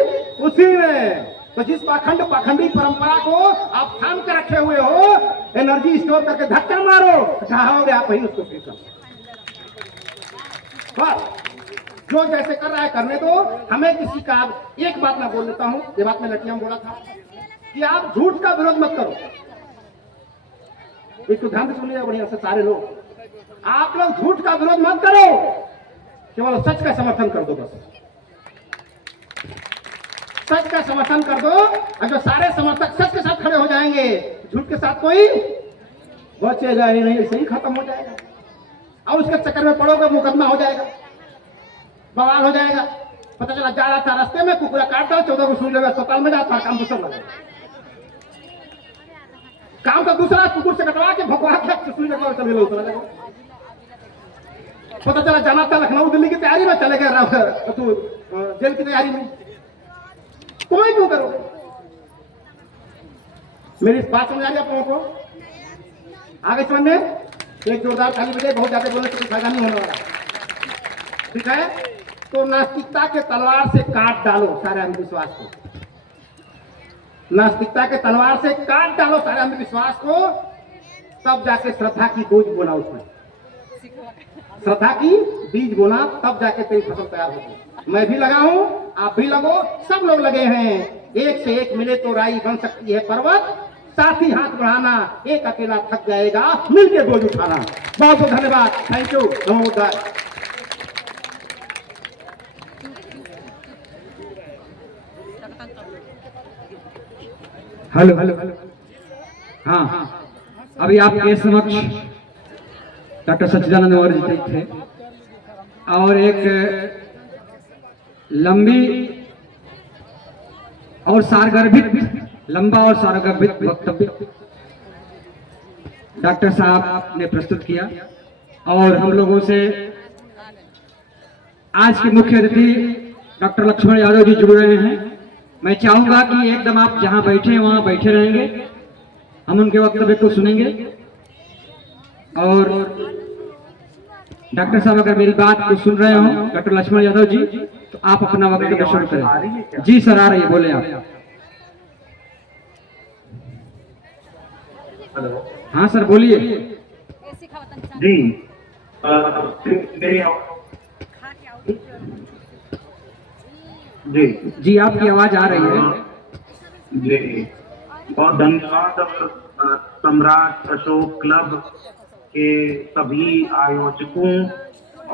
उसी ने। तो जिस पाखंडी परंपरा को आप थाम के रखे हुए हो, एनर्जी स्टोर करके धक्का मारो, ढहाओगे आप ही उसको फिर बस। जो जैसे कर रहा है करने दो, हमें किसी का। एक बात मैं बोल देता हूं, ये बात मैं लड़कियां बोला था कि आप झूठ का विरोध मत करो, इसको ध्यान से सुनिए बढ़िया से सारे लोग, आप लोग झूठ का विरोध मत करो, केवल सच का समर्थन कर दो, बस सच का समर्थन कर दो। और जो सारे समर्थक सच के साथ खड़े हो जाएंगे, झूठ के साथ कोई बचेगा ही नहीं, ऐसे ही खत्म हो जाएगा। और उसके चक्कर में पड़ोगे, मुकदमा हो जाएगा, बवाल हो जाएगा। पता चला जा रहा था रास्ते में, कुकुरा काटता, 14 को सुई लगा, अस्पताल में जाता, काम दूसरा लगा, काम तो दूसरा, कुकुर से कटवा के भगवा के सुई लगा, चले लो लगा। पता चला जाना था लखनऊ दिल्ली की तैयारी में, चले गए तू जेल की तैयारी में, कोई क्यों करोगे। मेरी बात समझ आ रही आप लोगों को, आगे समझ में एक जोरदार ताली बजे, बहुत ज्यादा बोलने से कोई फायदा नहीं होने वाला, ठीक है। तो नास्तिकता के तलवार से काट डालो सारे अंधविश्वास को, नास्तिकता के तलवार से काट डालो सारे अंधविश्वास को, तब जाके श्रद्धा की बीज बोना, उसमें श्रद्धा की बीज बोना, तब जाके तेरी फसल तैयार होगी। मैं भी लगा हूं, आप भी लगो, सब लोग लगे हैं, एक से एक मिले तो राई बन सकती है पर्वत, साथी हाथ बढ़ाना, एक अकेला थक जाएगा, मिलके बोझ उठाना। बहुत बहुत धन्यवाद, thank you, NaMo बुद्धाय। Hello hello, हाँ, अभी आपके समक्ष डॉक्टर सच्चिदानंद मौर्य जी थे, और एक लंबी और सारगर्भित, लंबा और सारगर्भित वक्तव्य डॉक्टर साहब ने प्रस्तुत किया। और हम लोगों से आज के मुख्य अतिथि डॉक्टर लक्ष्मण यादव जी जुड़ रहे हैं। मैं चाहूंगा कि एकदम आप जहां बैठे हैं वहां बैठे रहेंगे, हम उनके वक्तव्य को सुनेंगे। और डॉक्टर साहब अगर मेरी बात को सुन रहे हो, डॉक्टर लक्ष्मण यादव जी, तो आप अपना वक्तव्य शुरू करें। जी सर, आ रही है, बोले आप। हेलो, हाँ सर, बोलिए। जी जी जी, आपकी आवाज आ रही है। जी, बहुत धन्यवाद सम्राट अशोक क्लब के सभी आयोजकों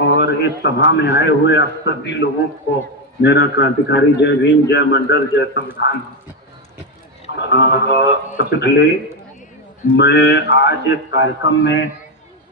और इस सभा में आए हुए आप सभी लोगों को मेरा क्रांतिकारी जय भीम, जय मंडल, जय संविधान। सबसे पहले मैं आज इस कार्यक्रम में